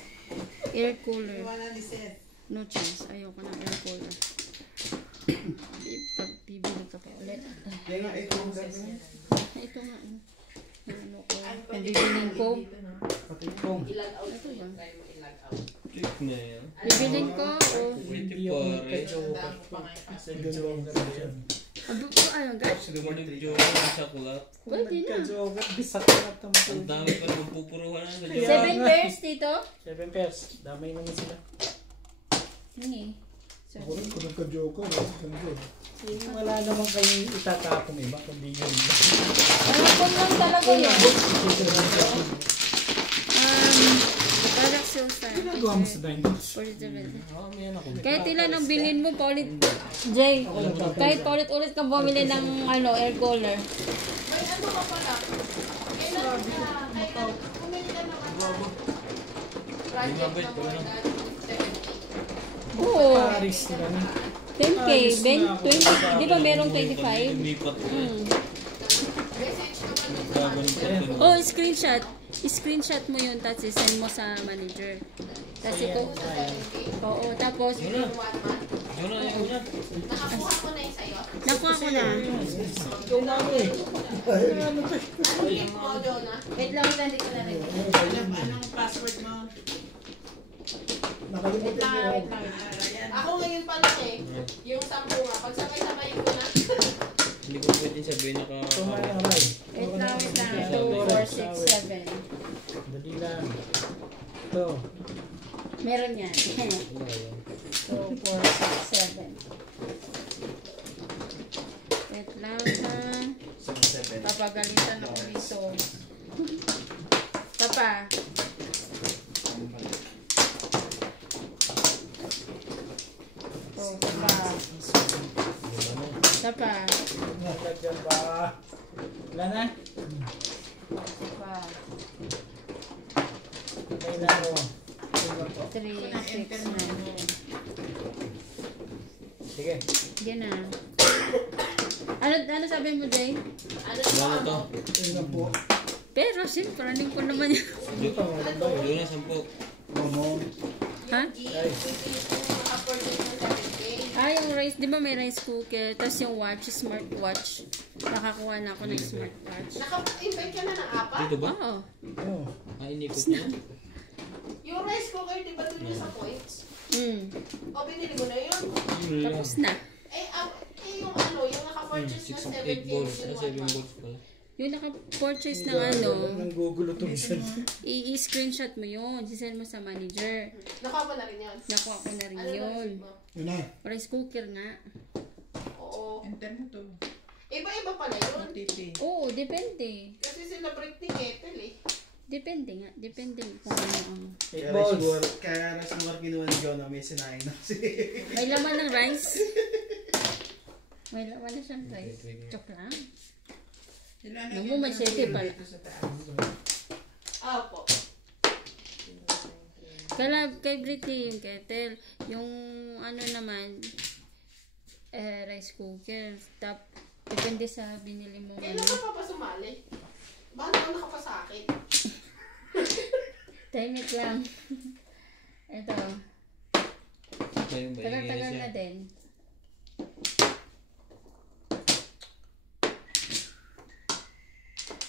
Air cooler. wala ni Seth. No chance. Ayoko ng air cooler. Bibili ka pa ulit. Kaya nga, ito ang gagawin. Ito nga. Yung ano ko. Ang bibilin ko. Pati kong. Ilag out Ito ko ba? yun. Try mo ilag out. Check na yan. Bibilin ko o... Pretty Hindi ako pare. nagka-joke. Tandaan mo pa nga yung Kasi joker siya. Abo ko ayun guys. Sino mo nag-joke ng saklat? Kung Pwede na. nagka-joker, bisat na naman Ang dami pa naman pupuruhan sa Kaya joke. 7 nga. pairs dito? 7 pairs. Damay naman sila. Hindi. Ako rin kung nagka-joker. Ganda eh. Wala naman kayong itatapong iba, kundi yun. Ano kung lang talaga yan? Galaxy All-Star. Ginagawa mo sa Dynamite. Ah, may anak ko. Kahit ilan ang bilhin mo, paulit. Jay, kahit paulit-ulit kang bumili ng air cooler. May ano ka pala? Kailan bumili ka ng ano? Project na more than 70. Oo. Paris nila na. 10K, 20, di ba merong 25? Lumipat ko. Message naman yung Gagaling ka ito. Oh, screenshot. I-screenshot mo yun, tapos send mo sa manager. Tapos ito, oo, tapos, Yun na. Yun na, yun na. Nakakuha mo na yung sayo? nakuha ko na. Ikaw na eh. Ano click mo, Jonah? Wait lang, hindi ko na rin. Anong password mo? Nakalimutan ko. Wait lang. Ako ngayon pa lang eh. Yung 10 nga. Pag sabay-sabay ko na. Hindi ko pwede sabihin naka... Tumay aray. Wait lang. 2, 4, 6, 7. Dali lang. Ito. Meron yan. Wala yan. 2, 4, 6, 7. Wait lang ha. Papagalitan ako dito. Papa. Oh, papa. Papa. Nagkagyan ba? Wala na? Papa. May na ako. 3, 6, 9. Sige. Sige na. Ano sabi mo, Jay? Ano Wala na to. Yun na po. Pero, siyempre, running ko naman yun. Doon na 10. Ano? Ha? Yung naka-purchase ng 7K. Ah, yung rice, di ba may rice cooker? Tapos yung watch, smartwatch. Nakakuha na ako ng smartwatch. Naka-invite ka na ng apat? Dito ba? Oo. Oh. Ah, inikot na. Yung rice cooker, di ba doon yung sa points? O, binili mo na yun? Yun lang. Tapos na. Yung ano, yung naka-purchase na 6 7K. 8 balls. Ah, 7 balls pala. Yung naka-purchase ng ano, Nang gugulo to minsan. i-screenshot mo yun. Sisend mo sa manager. Nakuha mo na rin yun? Nakuha ko na rin Ano yun. ba? Yun na. Rice cooker nga. Oo. Enter mo to. Iba-iba pala yun. OTP. Oo, depende. Kasi sila break ni Ketel eh. Depende nga. Depende kung ano ang... 8 balls. Kaya rice cooker kinuha ni Jonah, may sinain na kasi. May laman ng rice. May laman na siyang rice. Chok lang. Sila Nang mo, may sete pala. sa taas. Apo. Kay Britney yung kettle. Yung ano naman, rice cooker. Depende sa binili mo. Kailan ka pa ba sumali? Bakit ka pa sa akin? Timing lang. Ito. Kayo ba? Tagal-tagal na din.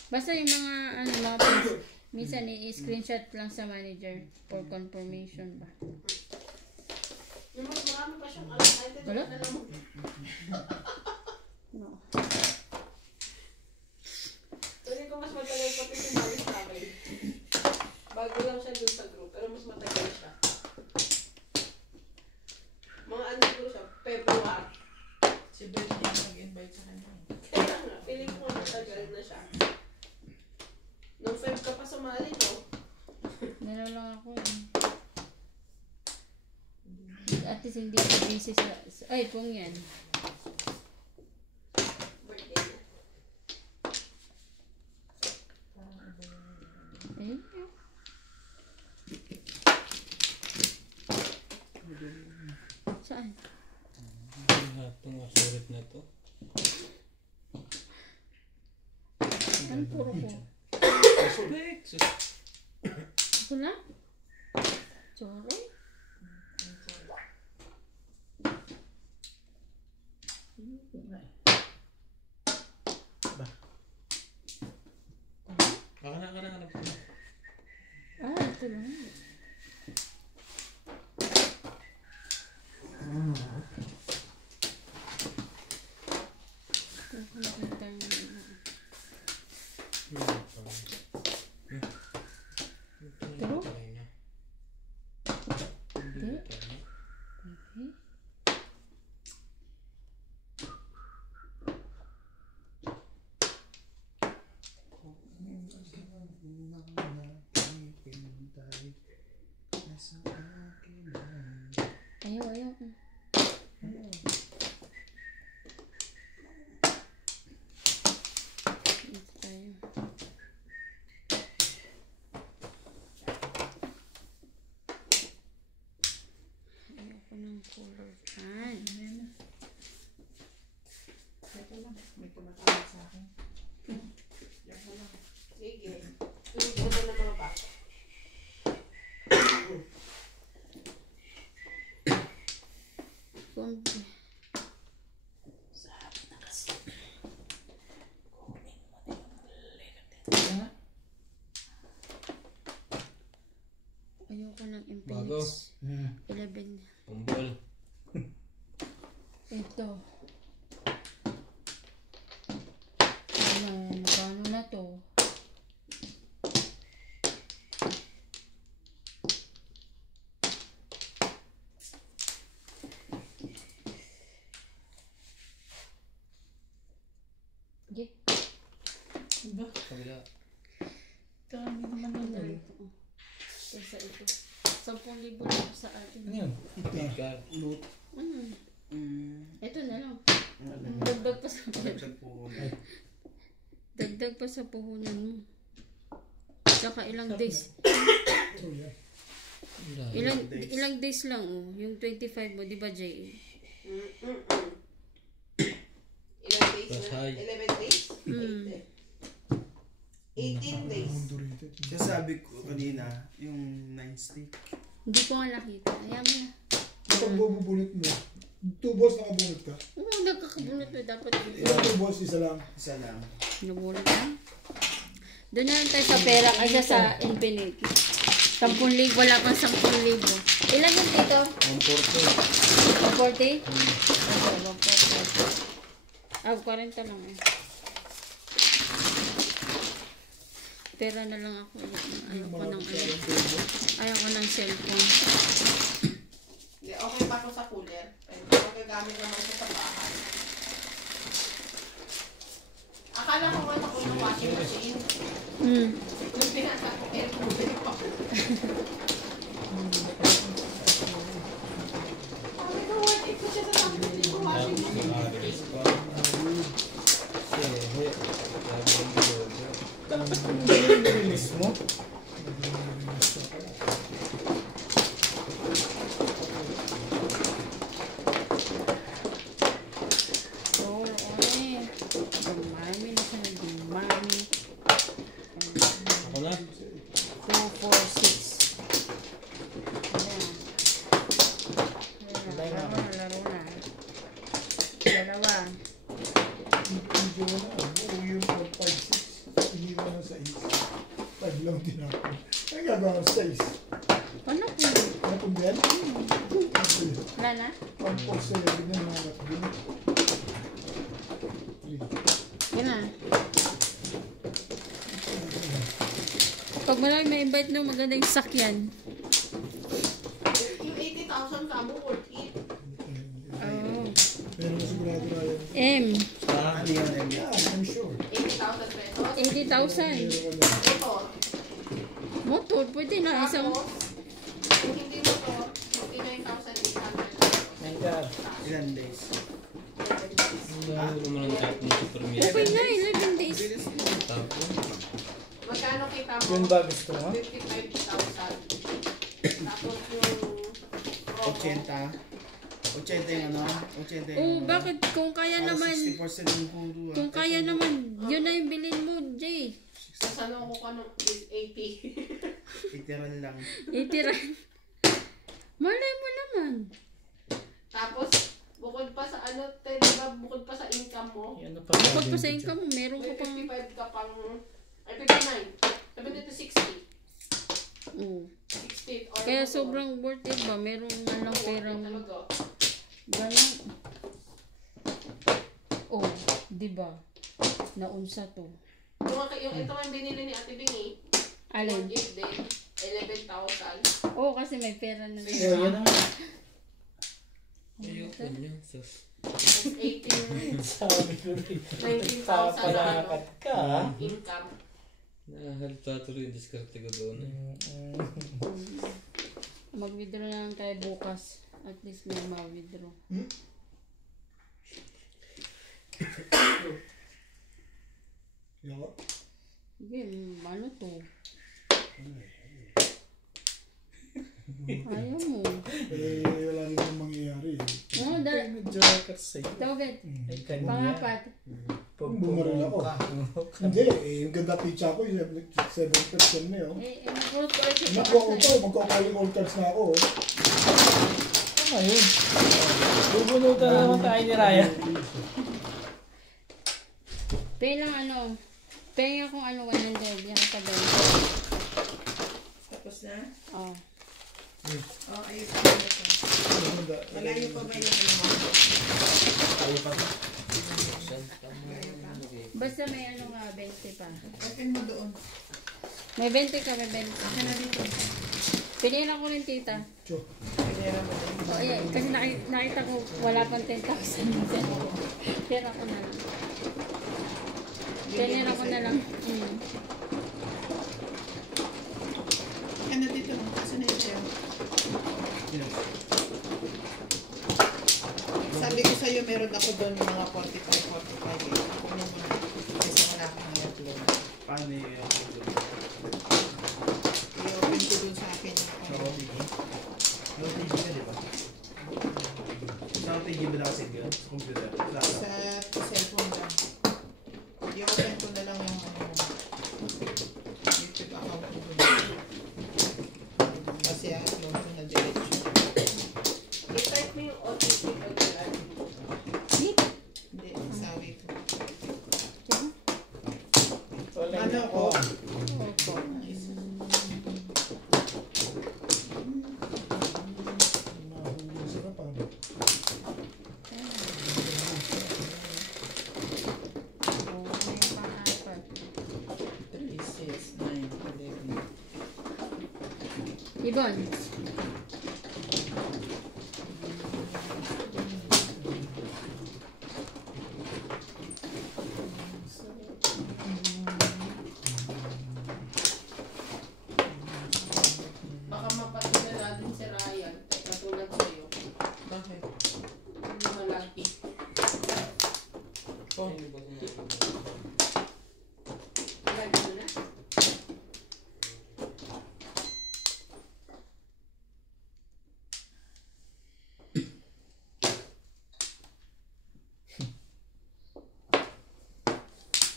Basta yung mga posts, minsan i-screenshot lang sa manager for confirmation ba. Yung mas marami pa siyang alam. Ay, ito Wala? na lang. No. Tuloy ko mas matagal pa ito sumali sa akin. Bago lang siya dun sa group, pero mas matagal siya. Mga ano siguro siya, February. Si Britney ang sumali to. Meron lang ako eh. At least hindi ako busy sa... Ay, kung yan. Birthday mo. Ayun. Saan? Itong sulit na to. Ano puro ko? Suspect! Ito na? Sorry? Kana. Ah, ito lang. Ako nakita yung Pero? Hindi. Okay. Ayaw. Dito tayo. Ayoko ng color fan. Ito lang. May tumatawag sa akin. Yan ko lang. Sige. Tulog ko na ng mga bata. Zombie. Ayoko ng Bago. Infinix 11. Kumbol. Ito. Paano na to? Okay. Ba? Kabila. Dami naman Ito. yun. Ito. Kesa ito. 10,000 lang sa atin. Ano yun? Ika. Ito na lang. Dagdag pa sa Dagdag pa sa puhunan mo. Tsaka ilang days. Ilang days lang oh. Yung 25 mo, di ba Jay? Ilang days Plus na? high. 11 days? 18 days. Kasi sabi ko kanina, yung 9 stick. Hindi ko nga nakita. Ayaw mo na. Kapag bubunot mo, 2 balls nakabunot ka. Oo, nagkakabunot mo dapat. Ilang 2 balls, isa lang. Isa lang. Nabunot na. Doon na lang tayo sa pera kaysa sa Infinity. 10,000, wala pang 10,000. Ilan yung dito? 140? 140. 140. Ah, 40 lang eh. Pera na lang ako. Ayaw ko ng cellphone. Hindi, okay pa ako sa cooler. Magagamit naman ko sa bahay. Akala ko nga ako ng washing machine. Nung pinasa ko, air cooler pa. Sabi ko, what if ko siya sa tapos ko washing machine? Dapat kung nililis mo. Dumami na siya. Dumami. Ako na? 2, 4, 6. Ayan. Laro na. Dalawa. Medyo na, buo yung 4, 5, 6. Hindi mo na sa 6. Taglaw din ako. Ay, gagawa ng 6. Paano po? Ano kung yan? Wala na? 1, 4, 7 na mga nakabunot. Yan na. Pag marami may invite no, maganda yung sakyan. Yung 80,000 ka mo, worth it. Oh. Pero masigurado na yan. M. Ano yan? Yeah, I'm sure. 80,000 pesos. 80,000. Ito, Pwede na, isang... Tapos, kung hindi mo to, 59,800. My God. Ilan days? Nahuro mo ng tapong super meal. Okay na, 11 days. Tapos, Magkano kita mo? Yun ba gusto mo? 55,000. Tapos yung promo. 80. 80 yung ano? 80 yung... Oh, bakit? Kung kaya Para naman... 60% yung puro. Kung kaya naman, yun na yung bilhin mo, Jay. Tapos ano ko ano is 80. Iteran lang. Itira. Malay mo naman. Tapos, bukod pa sa ano, diba, bukod pa sa income mo, Yan na pa. Kapag pa sa income mo, meron may ka pang... 55 ka pang, ay 59. Sabi nito 60. Oh. 60. Or Kaya sobrang worth it ba? Meron nga lang perang... Talaga. Ganun. Oh, di ba? Naunsa to. Yung ito ang binili ni Ate Bingi, Alin? if din, 11,000. Oh, kasi may pera na. So, yun ang ayoko niya. Sus. 18, sabi ko rin. 19,000 Papalakat ka. ah. income. Nahalata tuloy yung diskarte ko doon. Mag-withdraw na lang tayo bukas. At least may ma-withdraw. Yo. Sige, ano to? Ayaw mo. Wala rin yung mangyayari. No, Medyo kasi. Tawagin. Ay, kanya. Pangapat. Bumaril ako. Hindi, yung ganda pizza ko, 7% na yun. Mag-work ko rin sa Magkakaling all cards na ako. Ano yun? Bubunutan na naman tayo ni Ryan. Pay lang ano. Pay akong ano, 100. Yan ka doon. Tapos na? Oh. Oh, ayun pa ba ito? Malayo pa ba yung ano mo? Basta may ano nga, 20 pa. Open mo doon. May 20 ka, may 20. Saan na dito? Pinilan ko rin, tita. Pinera mo doon. Oh, yeah. Kasi nakita ko wala pang 10,000. Pera ko na lang. Pinira ko na lang. Ano dito? Saan na ito? Sabi ko sa'yo, meron ako doon yung mga 45 eh. Kunin mo na. Kasi wala akong i-upload. Paano yung I-open ko doon sa akin yung sa OTG? Sa OTG ka, di ba? Sa OTG ba nakasig yun? Sa computer? sa cellphone lang. I-open ko na lang yung ano, YouTube account ko doon. Kasi i-upload ko na diretso. I-type mo yung OTP pag-alam. Hindi, sabi ko. Wala Ano ko? Opo. Pangapat. 3, 6, 9, 11. Ibon. Baka mapatila natin si Ryan. Katulad sa'yo. Bakit? Hindi malaki. Oh, Lagi mo na.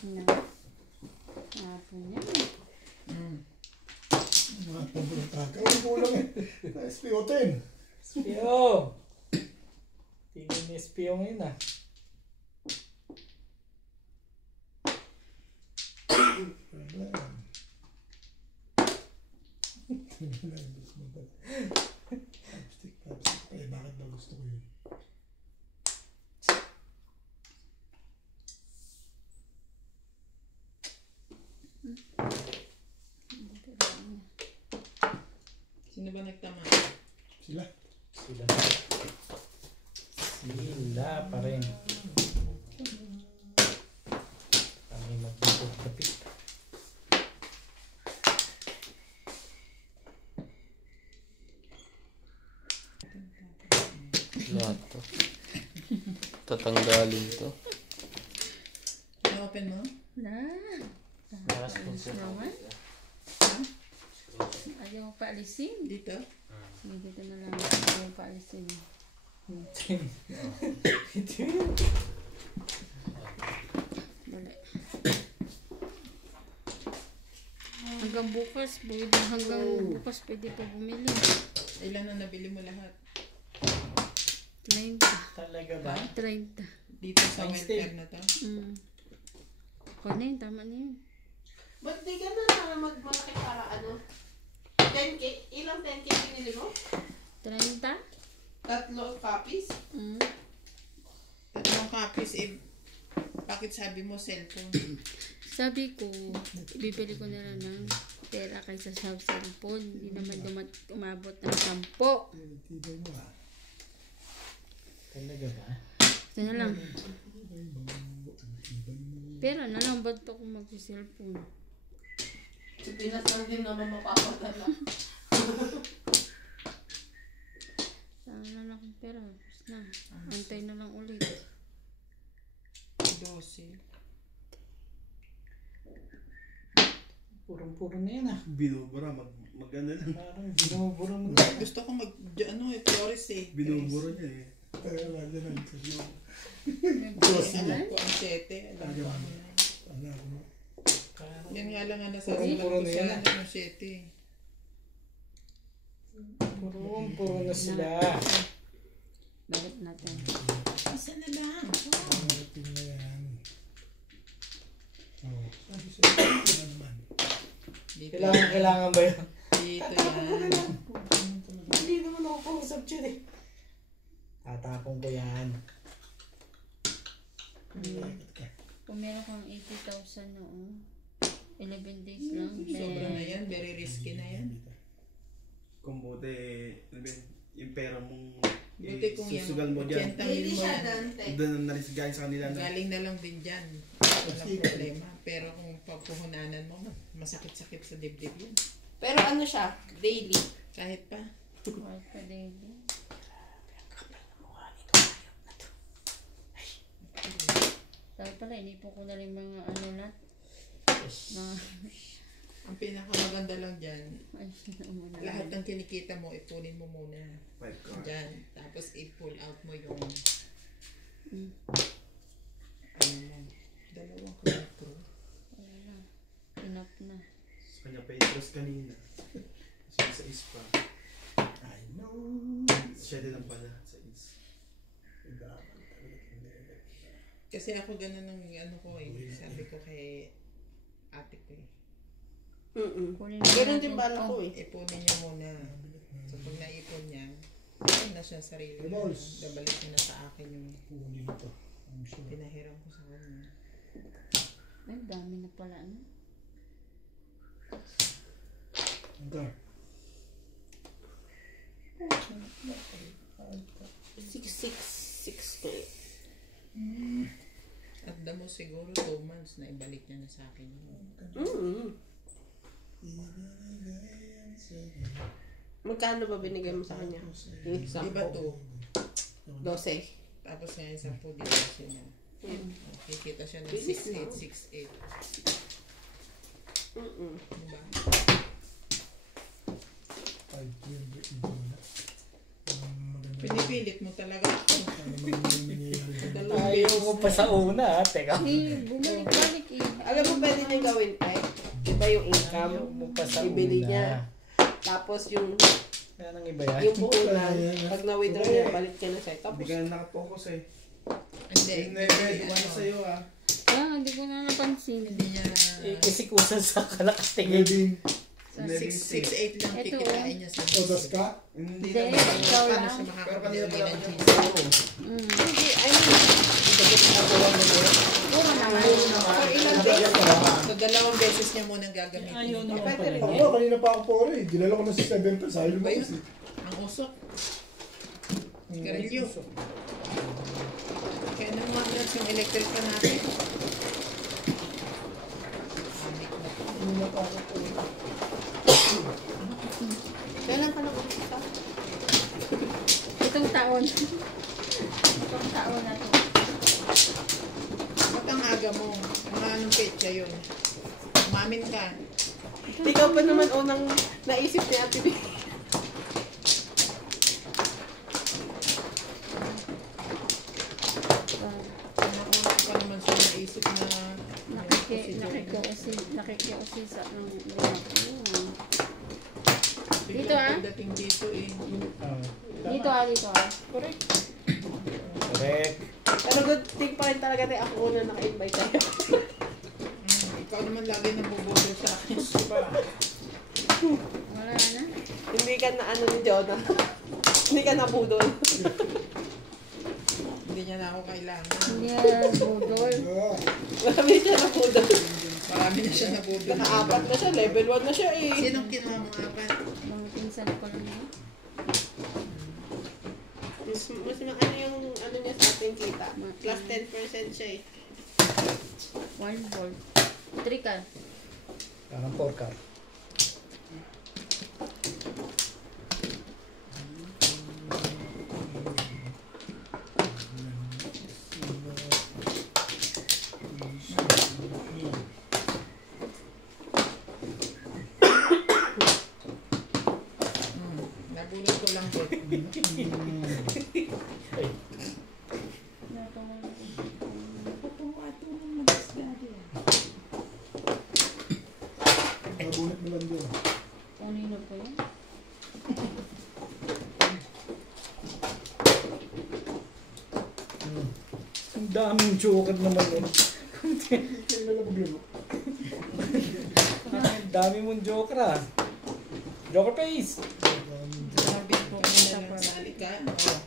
Na. Hapon yan. Mga pabulata. Kaya kulang eh. SPO10. Spio! Tingin ni Spio ngayon ah. Eh, bakit ba gusto ko yun? sino ba nagtama? Sila. Sila. Sila pa rin. Kami magpapagkapit. Yato. Tatanggalin to. Open mo? Na. Para sa Ayos naman. Ayaw mo paalisin. Dito? Sige, dito na lang. Ayaw mo paalisin. Dali. Hanggang bukas pwede pa bumili. Ilan na nabili mo lahat? 30. Talaga ba? 30. Dito sa Thanks, welfare na to? Ako na yun, tama na yun. Ba't di ka na magmalaki para ano? 10K? Ilang 10K binili mo? 30? 3 copies? Tatlong copies eh. Bakit sabi mo cellphone? Sabi ko, bibili ko na lang ng pera kaysa sa cellphone. Hindi naman umabot ng 10. Tibay mo ah. Talaga ba? Ito na lang. Pera na lang, ba't ako mag-cellphone? Sa Pinas lang din naman mapapadala. Saan na lang akong pera? Tapos na. Antay na lang ulit. 12. Purong-puro na yan ah. Binubura, mag-ano lang. Parang binubura mo. Gusto ko Flores eh. Binubura niya eh. Tayo lang yan ang sayo. Alam ko ang 7. Alam ko ano na. Alam mo. Yan nga lang ang nasasalat Puro ko na sa yan. ano, 7. Purong-puro na sila. Balik natin. Isa na lang. Pangalating na yan. Oo. Sabi sa'yo, ito naman. Dito Kailangan ba yun? Dito yan. Hindi naman ako kausap dyan eh. Tatapong ko yan. Kung meron kang 80,000 noon, 11 days lang. Sobra na yan. Very risky na yan. Kung buti, yung pera mong Buti kung yan. susugal mo dyan. 80 Hindi mil mo siya yan. dante. Doon narisgahin sa kanila na. Galing na lang din dyan. Walang problema. Pero kung pagpuhunanan mo, masakit-sakit sa dibdib yun. Pero ano siya? Daily. Kahit pa. Kahit pa daily. Sabi pala, inipo ko na rin mga ano lahat. Mga, Ang pinakamaganda lang dyan, ay, naman lahat ng kinikita mo, ipunin mo muna. 5 cards. Dyan. Tapos i-pull out mo yung Mm. ano mo. 2 Wala na. Enough na. Sa kanya pa interest kanina. Sa is pa. I know. Siya din ang pala sa is. Kasi ako ganun ng ano ko eh. Sabi ko kay ate ko eh. Kunin Ganun din bala ko eh. Ipunin niya muna. So pag naipon niya, ayun na siya sarili niya. Balls. Babalik niya na sa akin yung Kunin ito. Ang sure. pinahiram ko sa kanya. Ay, dami na pala. Ano? Ito. 6 At damo siguro 2 months na ibalik niya na sa akin. Magkano ba binigay mo sa kanya? Yung Iba 10. 2. 12. Tapos ngayon 10 dito kasi niya. Kikita siya ng Bilis na. 6868. Diba? 500 ito na. Maganda. Pinipilit mo talaga ako. Ayaw mo pa sa una ah. Teka. Eh, bumalik-balik eh. Alam mo, pwede niyang gawin tayo. Diba yung Ayaw income? mo pa sa Ibili una. niya. Tapos yung Kaya nang iba yan. yung puhunan, pag na-withdraw niya, balik ka na sa'yo. Tapos, Hindi ka na nakapokus eh. Hindi. Yung nebe, ano sa'yo ah. Hindi ko na napansin. Hindi niya Kasi kusan sa kalakatingin. Wedding. 668 lang Ito, kikitain niya sa Odas ka? Hindi Hindi, naman. ikaw Paano lang. siya Pero kanina makakabili pala ng ako cheese? hindi, I mean, Puro naman. for ilang days. So, 2 beses niya munang gagamitin. Ayaw naman Pwede pala. rin Ako yan. nga, kanina pa ako pore eh. Dinala ko na sa 7 pesos. Ayaw Ba yun? lumabas eh. Ang usok. Sigarilyo. Kaya nang mag-nuts yung electric pa natin. Kanina pa ako pore. Kailan ka nag-umpisa? Itong taon. baon na to. Ba't ang aga mo? Mga anong petsa yun? Umamin ka. Ikaw pa naman unang naisip ni Ate B. Una pa naman siya naisip na Nakikiusi sa ng Dito, ah? Dating dito eh. Dito. Correct. Correct. Pero good thing pa rin talaga tayo ako una naka-invite tayo. Ikaw naman lagi nabubudol sa akin. Diba? Wala na. Hindi ka na ano ni Jonah. Hindi ka nabudol. Hindi niya na ako kailangan. Hindi budol. Marami siya nabudol. Marami na siya nabubudol. Naka-apat na siya. Level 1 na siya eh. Sinong kinuha mo apat? Mga pinsan ko lang yun. Mas ano yung ano niya sa ating kita. Plus 10% siya eh. 1 volt. 3 ka. Parang 4 ka. Nabulot ko lang po. Nabunot mo lang doon. Kanino po yun? Ang daming joker naman yun. Ang dami mong joker ah. Joker face. Sabi ko na lang sali ka. Oh.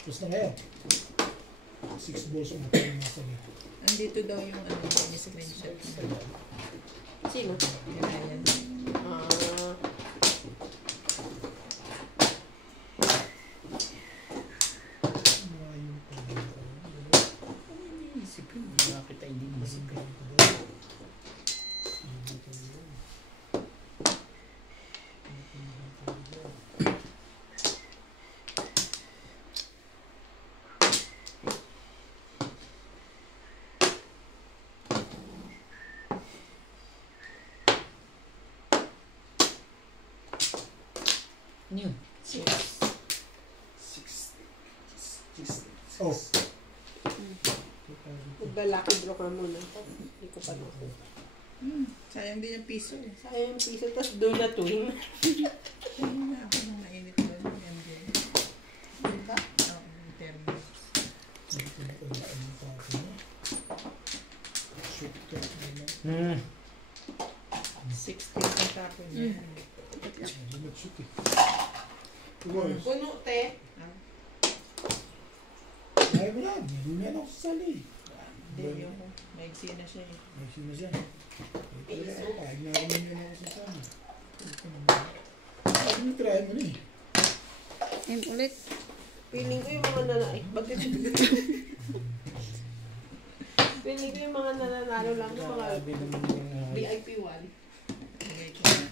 Tapos na ngayon. 6 balls ang matang nasa niya. Andito daw yung ano, yung screenshot. Sino? Yan. Ah. Isipin. Bakit ay hindi isipin? New. Oh, Maglalaki draw ka muna. Hindi ko pa naku. Sayang din yung piso eh. Sayang yung piso, tapos do na twin. Sayang na ako nung mainit ko. Yan din. Diba? Oo, yung thermos. shoot ka. 16 ang tapo niya. Hindi mag-shoot eh. Boys, Puno, te. ayaw mo lang. Hindi niya ako sasali. Hindi yung maigsi na siya eh. May sino siya. Pahag na ako ninyo na ako sasali. Sabi mo, try mo na eh. Ulit. Feeling ko yung mga bakit? Feeling ko yung mga nananalo lang yung mga Grabe naman yung VIP 1. Bigay ko na.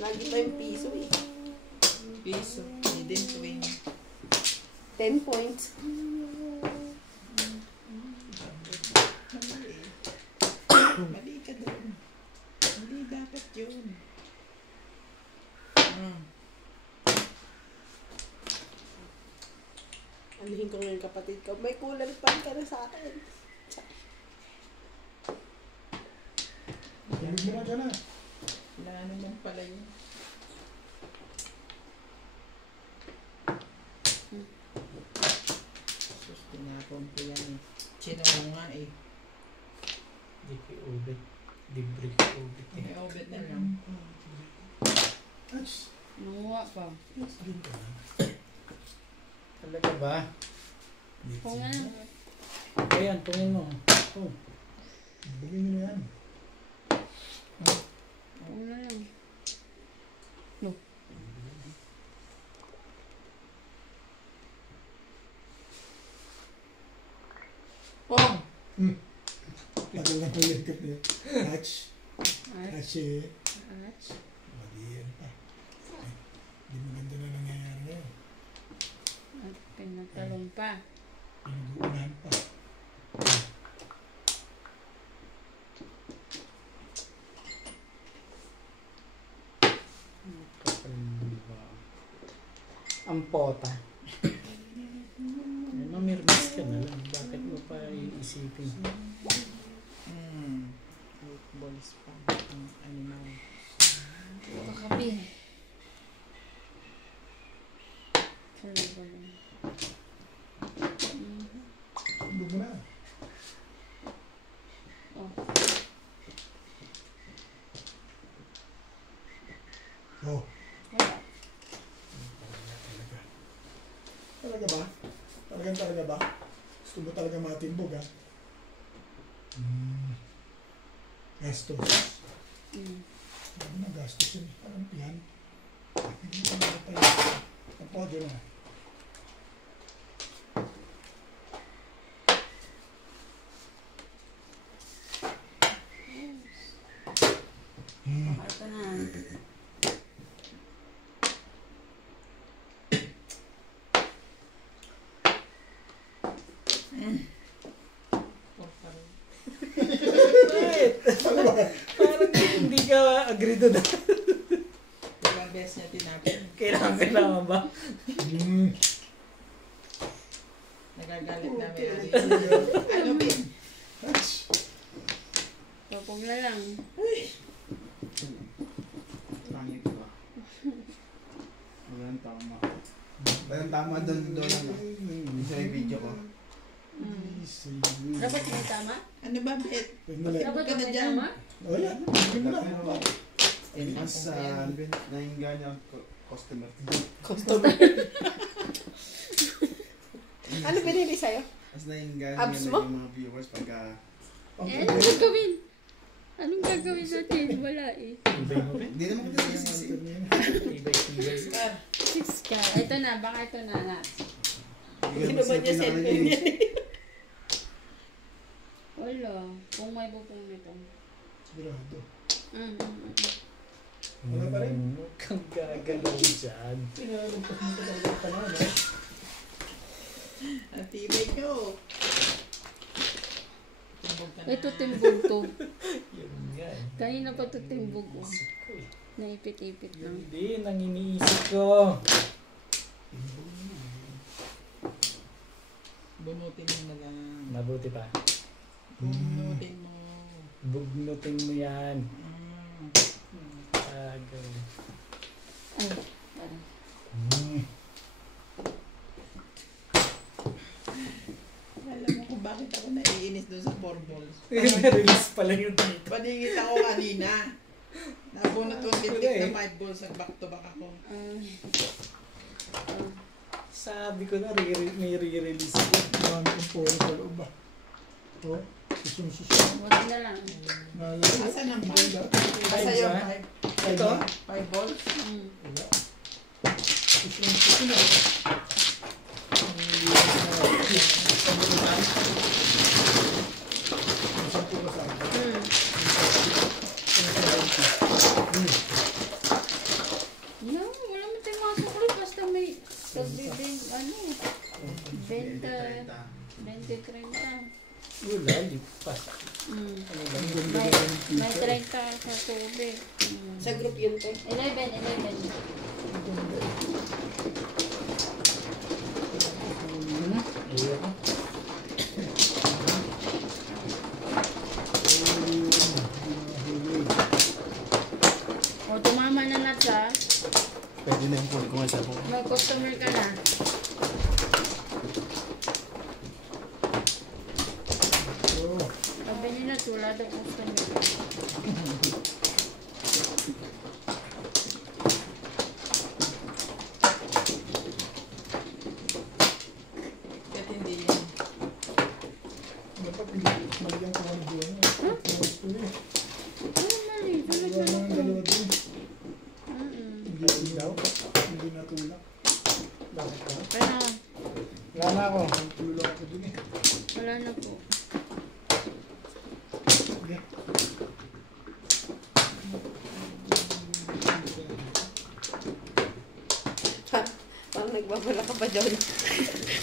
Lagi pa yung piso eh. Piso. Hindi din twin. 10 points. Mali ka doon. Hindi dapat yun. Anihin ko ngayon kapatid ko. May cooler pan ka na sa akin. Tulog mo na dyan ah. Wala naman pala yun. Sus, tinapon ko yan eh. Chinong nga eh. Di ko ubit. Di break ko ubit eh. May obet na lang. Ats. Nanguha pa. Ats din ka. Talaga ba? Kung nga na. Ayan, tungin mo. Oh. Bugin mo na yan. Kung na lang. Pong! Tagal na ko yan ka niya. Touch. At. Touch eh. At. Mali Hindi maganda na nangyayari ngayon. At pinatalon pa. Pinag-uunahan pa. Ang pota. Mamirmis ka na lang. Bakit mo pa iisipin? Footballs pa. Animal. Kakabi. Sorry ba lang. Hindi mo na. Oh. Oh. Wala. Talaga ba? Talaga ba? Gusto mo talaga matimbog, ha? Gastos. Ano na gastos yun? Parang piyan. Hindi ko na tayo. Ang podyo na. Ito na. Wait! Parang hindi ka agree doon. Ilang beses niya tinapin. Kailangan ba? Nagagalit na may ari. Ano ba? Papong na lang. Pangit ba? Walang tama. Walang tama doon ano. Isa yung video ko. Dapat may tama? Ano ba, Bet? Dapat ka na may dyan. tama? Oh, yan. Hindi mo na. Mas nahinga niya ang customer. Ano binili sa'yo? Mas nahinga Abs niya mo? yung mga viewers pagka... Anong gagawin? Anong gagawin natin? Wala eh. Tibay mo ba? Hindi naman kita sisisi. Tibay. Scar. 6K. Ito na. Baka ito na. Sino ba niya cellphone yan? Wala. Kung may bupong nito. Sigurado. Wala pa rin. Huwag kang gagalaw dyan. Pinalagpas mo ka talaga pa na, no? Ang tibay ko. Tumbog ka na. Ito timbog to. Yun nga eh. Kanina pa ito timbog ko. Isip ko eh. Naipit-ipit lang. Hindi, nang iniisip ko. Bunutin mo na lang. Mabuti pa. Bunutin mo. Bugnutin mo yan. Ay. Agaw. Parang. Alam mo kung bakit ako naiinis doon sa 4 balls. Release pala yung dito. Paningit ako kanina. Nabunot ko ang titik na 5 balls. Nag-back to back ako. Sabi ko na, may re-release ko. Marami kong puro sa loob, ba? Oh, susun. Wala na lang. Nalala. Asan ang 5? Five Asa yung ba? 5? Ito? 5 balls? Wala. Susun. Sampu ka sa akin. No, wala mo tayong mga sukli. Basta may ano, 20, 30. Wala, lipas. May 30 sa tubig. Sa group yun to. 11. Ayun. O, tumama na na siya. Pwede na yung phone ko nga sa phone. May customer ka na. Oh, Sabi nila, wala daw customer. Kahit hindi yan. dapat malagyan ko ng buwan. Ano mali? Tulad Wala na nang ako. dalawa din. Hindi daw. Hindi natulak. Bakit ka? Pero, Wala na ako. Tulak ako dun eh. wala na po. Sige. Wala ka pa, John.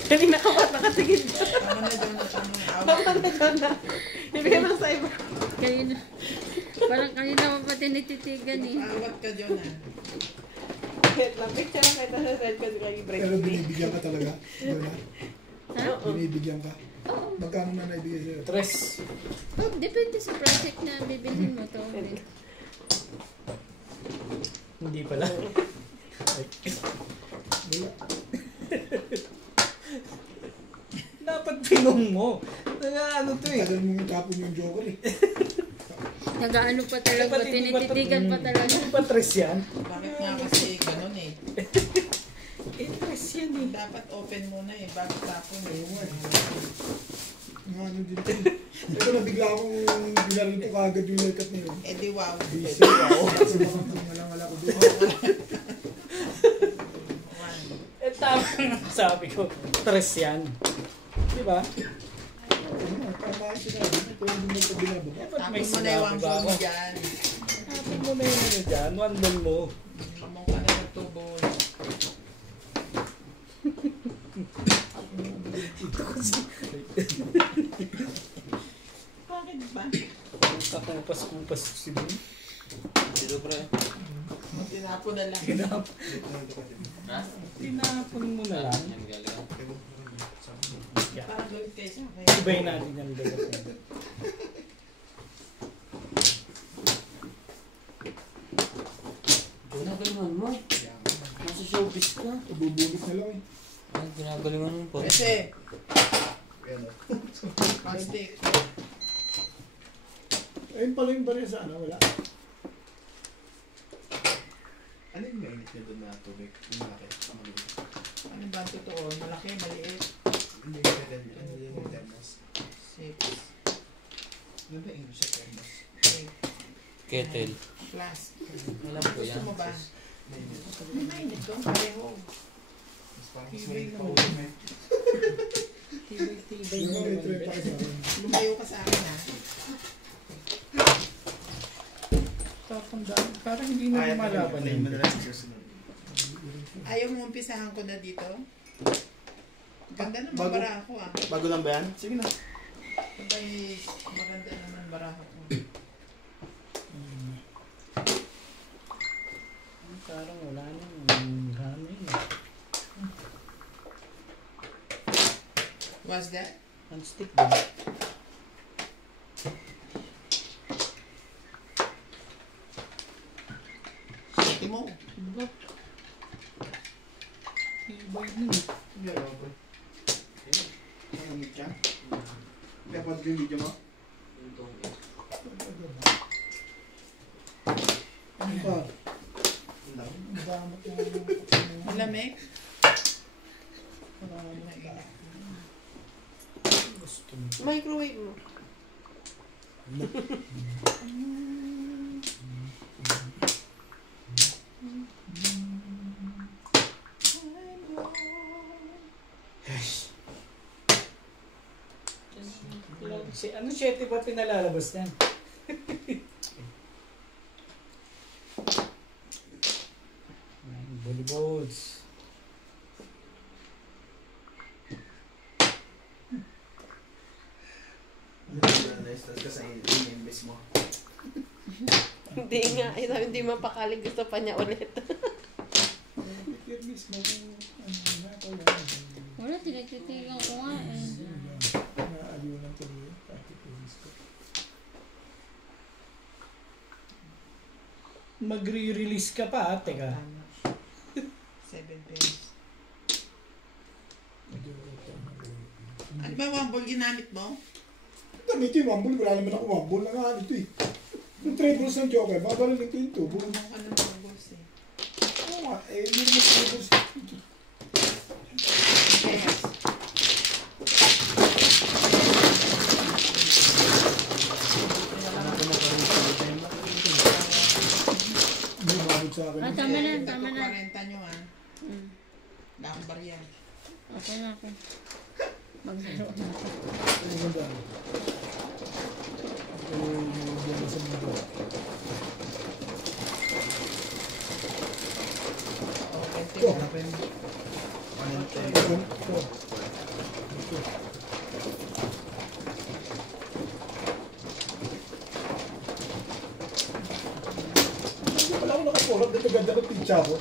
Kanina ka pa nakatingin. Tama na, John. Tama na. Tama na, John na. Ibigay mo na sa iba. Kayo na. Parang kanina mo pa tinititigan eh. Awat ka, John. Wait lang, picture lang kita sa side ko kay break. Pero binibigyan ka talaga. Lola. Ha? Binibigyan ka. Magkano na naibigay sa'yo? Tres. Oh, depende sa project na bibilhin mo to. Hindi pala. Wala. Dapat pinong mo. Ano to eh. Tagal mong tapon yung joker eh. Nagaano pa talaga, tinititigan pa talaga. Hindi pa tres yan? Bakit nga kasi ganun eh? Tres yan eh. Dapat open muna eh, bago tapon eh. Mga ano din ito. Ito na bigla akong binaril ko kagad yung lekat na yun. Eh di wow. Busy ako. Kasi baka wala ko doon. Eh tama nga sabi ko. Tres yan. Diba? Tama yung sinabi. Ito yung hindi mo binababa. Dapat may Tapon mo na yung sinabi ba ako? wangkong dyan. Tapon mo na yung ano dyan. Wandal mo. Lamang ka na nagtubol. Bakit ba? Kakupas-kupas si Bin. Dito pre. Tinapon na lang. Tinapon mo na lang. Yan galing. Parang galit kayo sa akin. Ibayin natin yung dagat. Ginagalingan mo. Nasa showbiz ka. Ibubunot na lang eh. Ay, ginagalingan mo pa. Kasi, plastic. Ayun pala yung barya sa ano, wala. Ano yung mainit niya doon na tubig? Yung malaki. Ang maliit. Ano ba ang totoo? Malaki, maliit. Hindi yung kettle niya. Ano yung thermos? Six. Ano ba English sa thermos? Eight. Kettle. Plus. Alam ko Gusto yan. mo ba? Mainit. May mainit doon. Pareho. Mas parang mas Tibay mainit pa naman. ulo mo eh. Tibay-tibay Yung mo mga naman. may pa sa akin. Lumayo ka sa akin ha. Tatandaan. Parang hindi na lumalaban Ayun, yun. mo na lang sa susunod. Ayaw mo umpisahan ko na dito? Ganda naman Bago- baraho ah. Bago lang ba yan? Sige na. Sabay, maganda naman baraho ko. Parang wala nang hangin. What's that? Unstick ba? Sati mo. Tibay nun. Hindi ako ba? Nangamit ka? Kapag yung video mo? Ano pa? Ilaw. Ang damot yung... Malamig? Gusto mo. Microwave mo. Ano 7 ba pinalalabas niyan? Volleyballs. Na-stress ka sa in-invest mo. Hindi nga. Ay, sabi, hindi mapakali. Gusto pa niya ulit. Picture mismo kung ano na ako yan. Wala, tinititigan ko nga eh. Naaliw lang tuloy. Picture ko. Magre-release ka pa, teka. Tama. 7 pence. Ano ba wambol ginamit mo? Damit yung wambol. Wala naman ako wambol. Nangahan ito eh. Yung trebles ng joker, babalin ko yung tubo. Bumang ka ng wambols eh. Oo nga, eh, hindi naman trebles. Yes. Hindi umabot sa akin. Ah, tama na, tama na. 40 nyo ah. Mm. Wala akong barya. Okay na ako. Maglaro na ako. Ano ganda? Diyan sa mundo. Okay, Ito. Ano pa yun? Ano ganda ng pizza ko.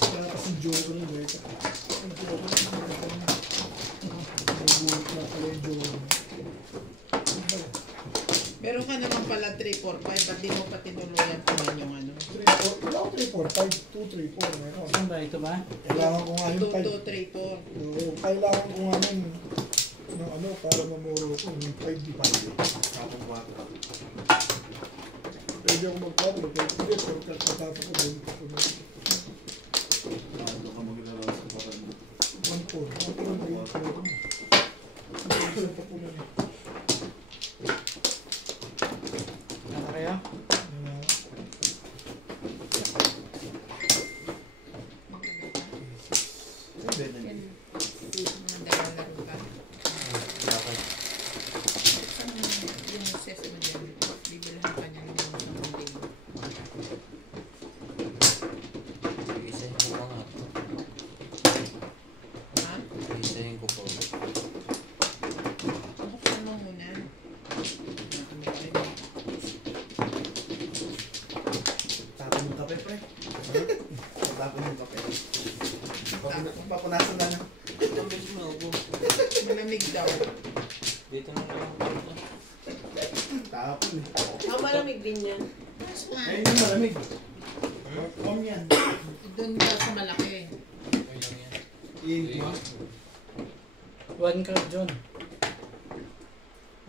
Kaya kasing joker yung beta. Ang joker yung beta. Nagulat na pala yung joker. Meron ka naman pala 3, 4, 5. Ba't di mo pa tinuluyan pa man yung ano? 3, 4. Wala ko 3, 4, 5. 2, 3, 4. Meron. Saan ba? Ito ba? Kailangan ko nga yung 2, 2, 3, 4. Oo, kailangan ko nga ng ano para mamuro ko yung 5 di 5. Tapos bata. Pwede ako magpapalo. Pwede ko dito. Pagkatapos ko din. Doon ka maglaro sa parang. 1-4. 1-4. Isa pa po na. Ano kaya? Hindi na yun. Mga dalalaro ka. Bakit? Yung ses mo dyan. Bibilhan ka niya ng mga Monday. Isahin ko pa nga ito. Ha? Isahin ko pa. Buksan mo muna. Tapon yung kape, pre. Tapon yung kape. Papunasan na na. Ang bilis mo ako. Malamig daw. Dito na lang ako. Tapon eh. Ah, malamig din yan. Ayun yung malamig. Om yan. Doon ka sa malaki. Okay lang yan. Iin mo. 1 cup, John.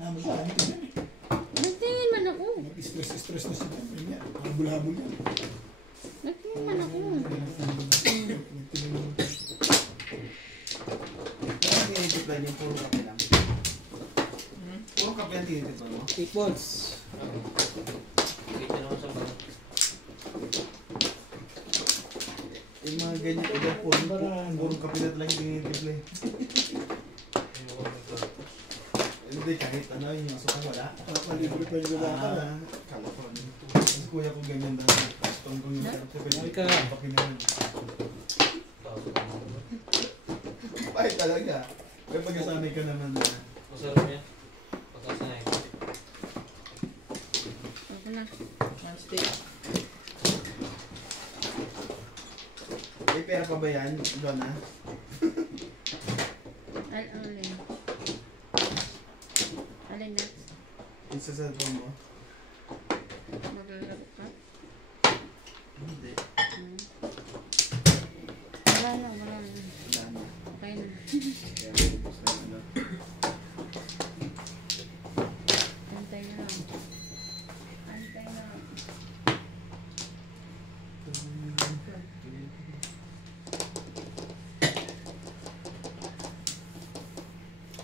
Magkakain ko yan eh. Nagtingin man ako. Stress na siya. Yan. Habol-habol yan. Nagtingin man ako. Parang tinitiplan yung puro kape lang. Puro kape ang tinitiplan mo. Equals. Dito naman sa bang. Yung mga ganyan ko dyan, puro kape na talagang tinitiplan. Hindi, kahit ano, yung aso ko wala. Kapalibre pa yung lalaka na. Kala ko ano. Kasi kuya ko ganyan dahil. Gusto ko yung kape. Ika. Kape na yun. Pahit talaga. Kaya pag-asanay ka naman na. Masarap niya. Pagkasanay ko. Ako na. One stick. May pera pa ba yan, Donna? Alin. Alin na. Yung sa cellphone mo? Maglalaro ka? Hindi. Wala na. Wala na. Okay na. Kaya tapos na yun. Antay na lang. Antay na lang.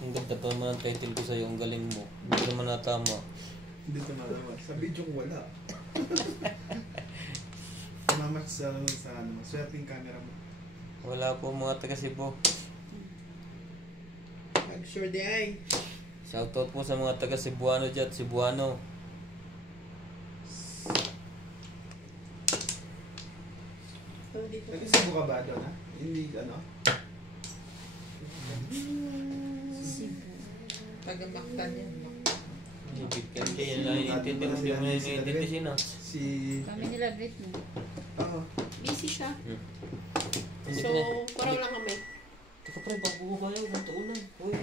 Ang ganda pa naman ang title ko sa'yo. Ang galing mo. Hindi naman natama. Hindi ito malaman. Sa video ko wala. Mamat sa ano, swerte yung camera mo. Wala po mga taga Cebu. I'm sure di ay. Shoutout po sa mga taga Cebuano dyan. Cebuano. Nag-isibo ka ba doon ha? Hindi ano? Tagamaktan yan. Ibig ka. Kaya naiintindi ko. Hindi mo naiintindi sino. Si... Kami nila great mo. Oo. Busy siya. Hindi So, ka na. parang lang kami. Teka pre, bago ko kayo. Ganto ulan. Uy.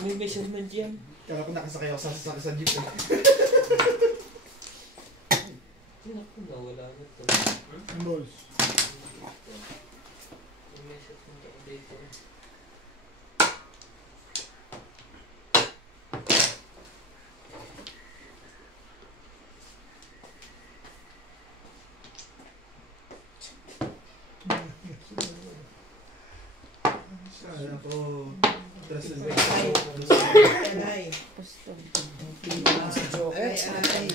May measurement yan. Kaya ko nakasakay ako sa jeep eh. Naku, nawala na to. Balls. May measurement ako dito. Sana ko... Trust and Ay. Ay. Gusto. Ay. Ay.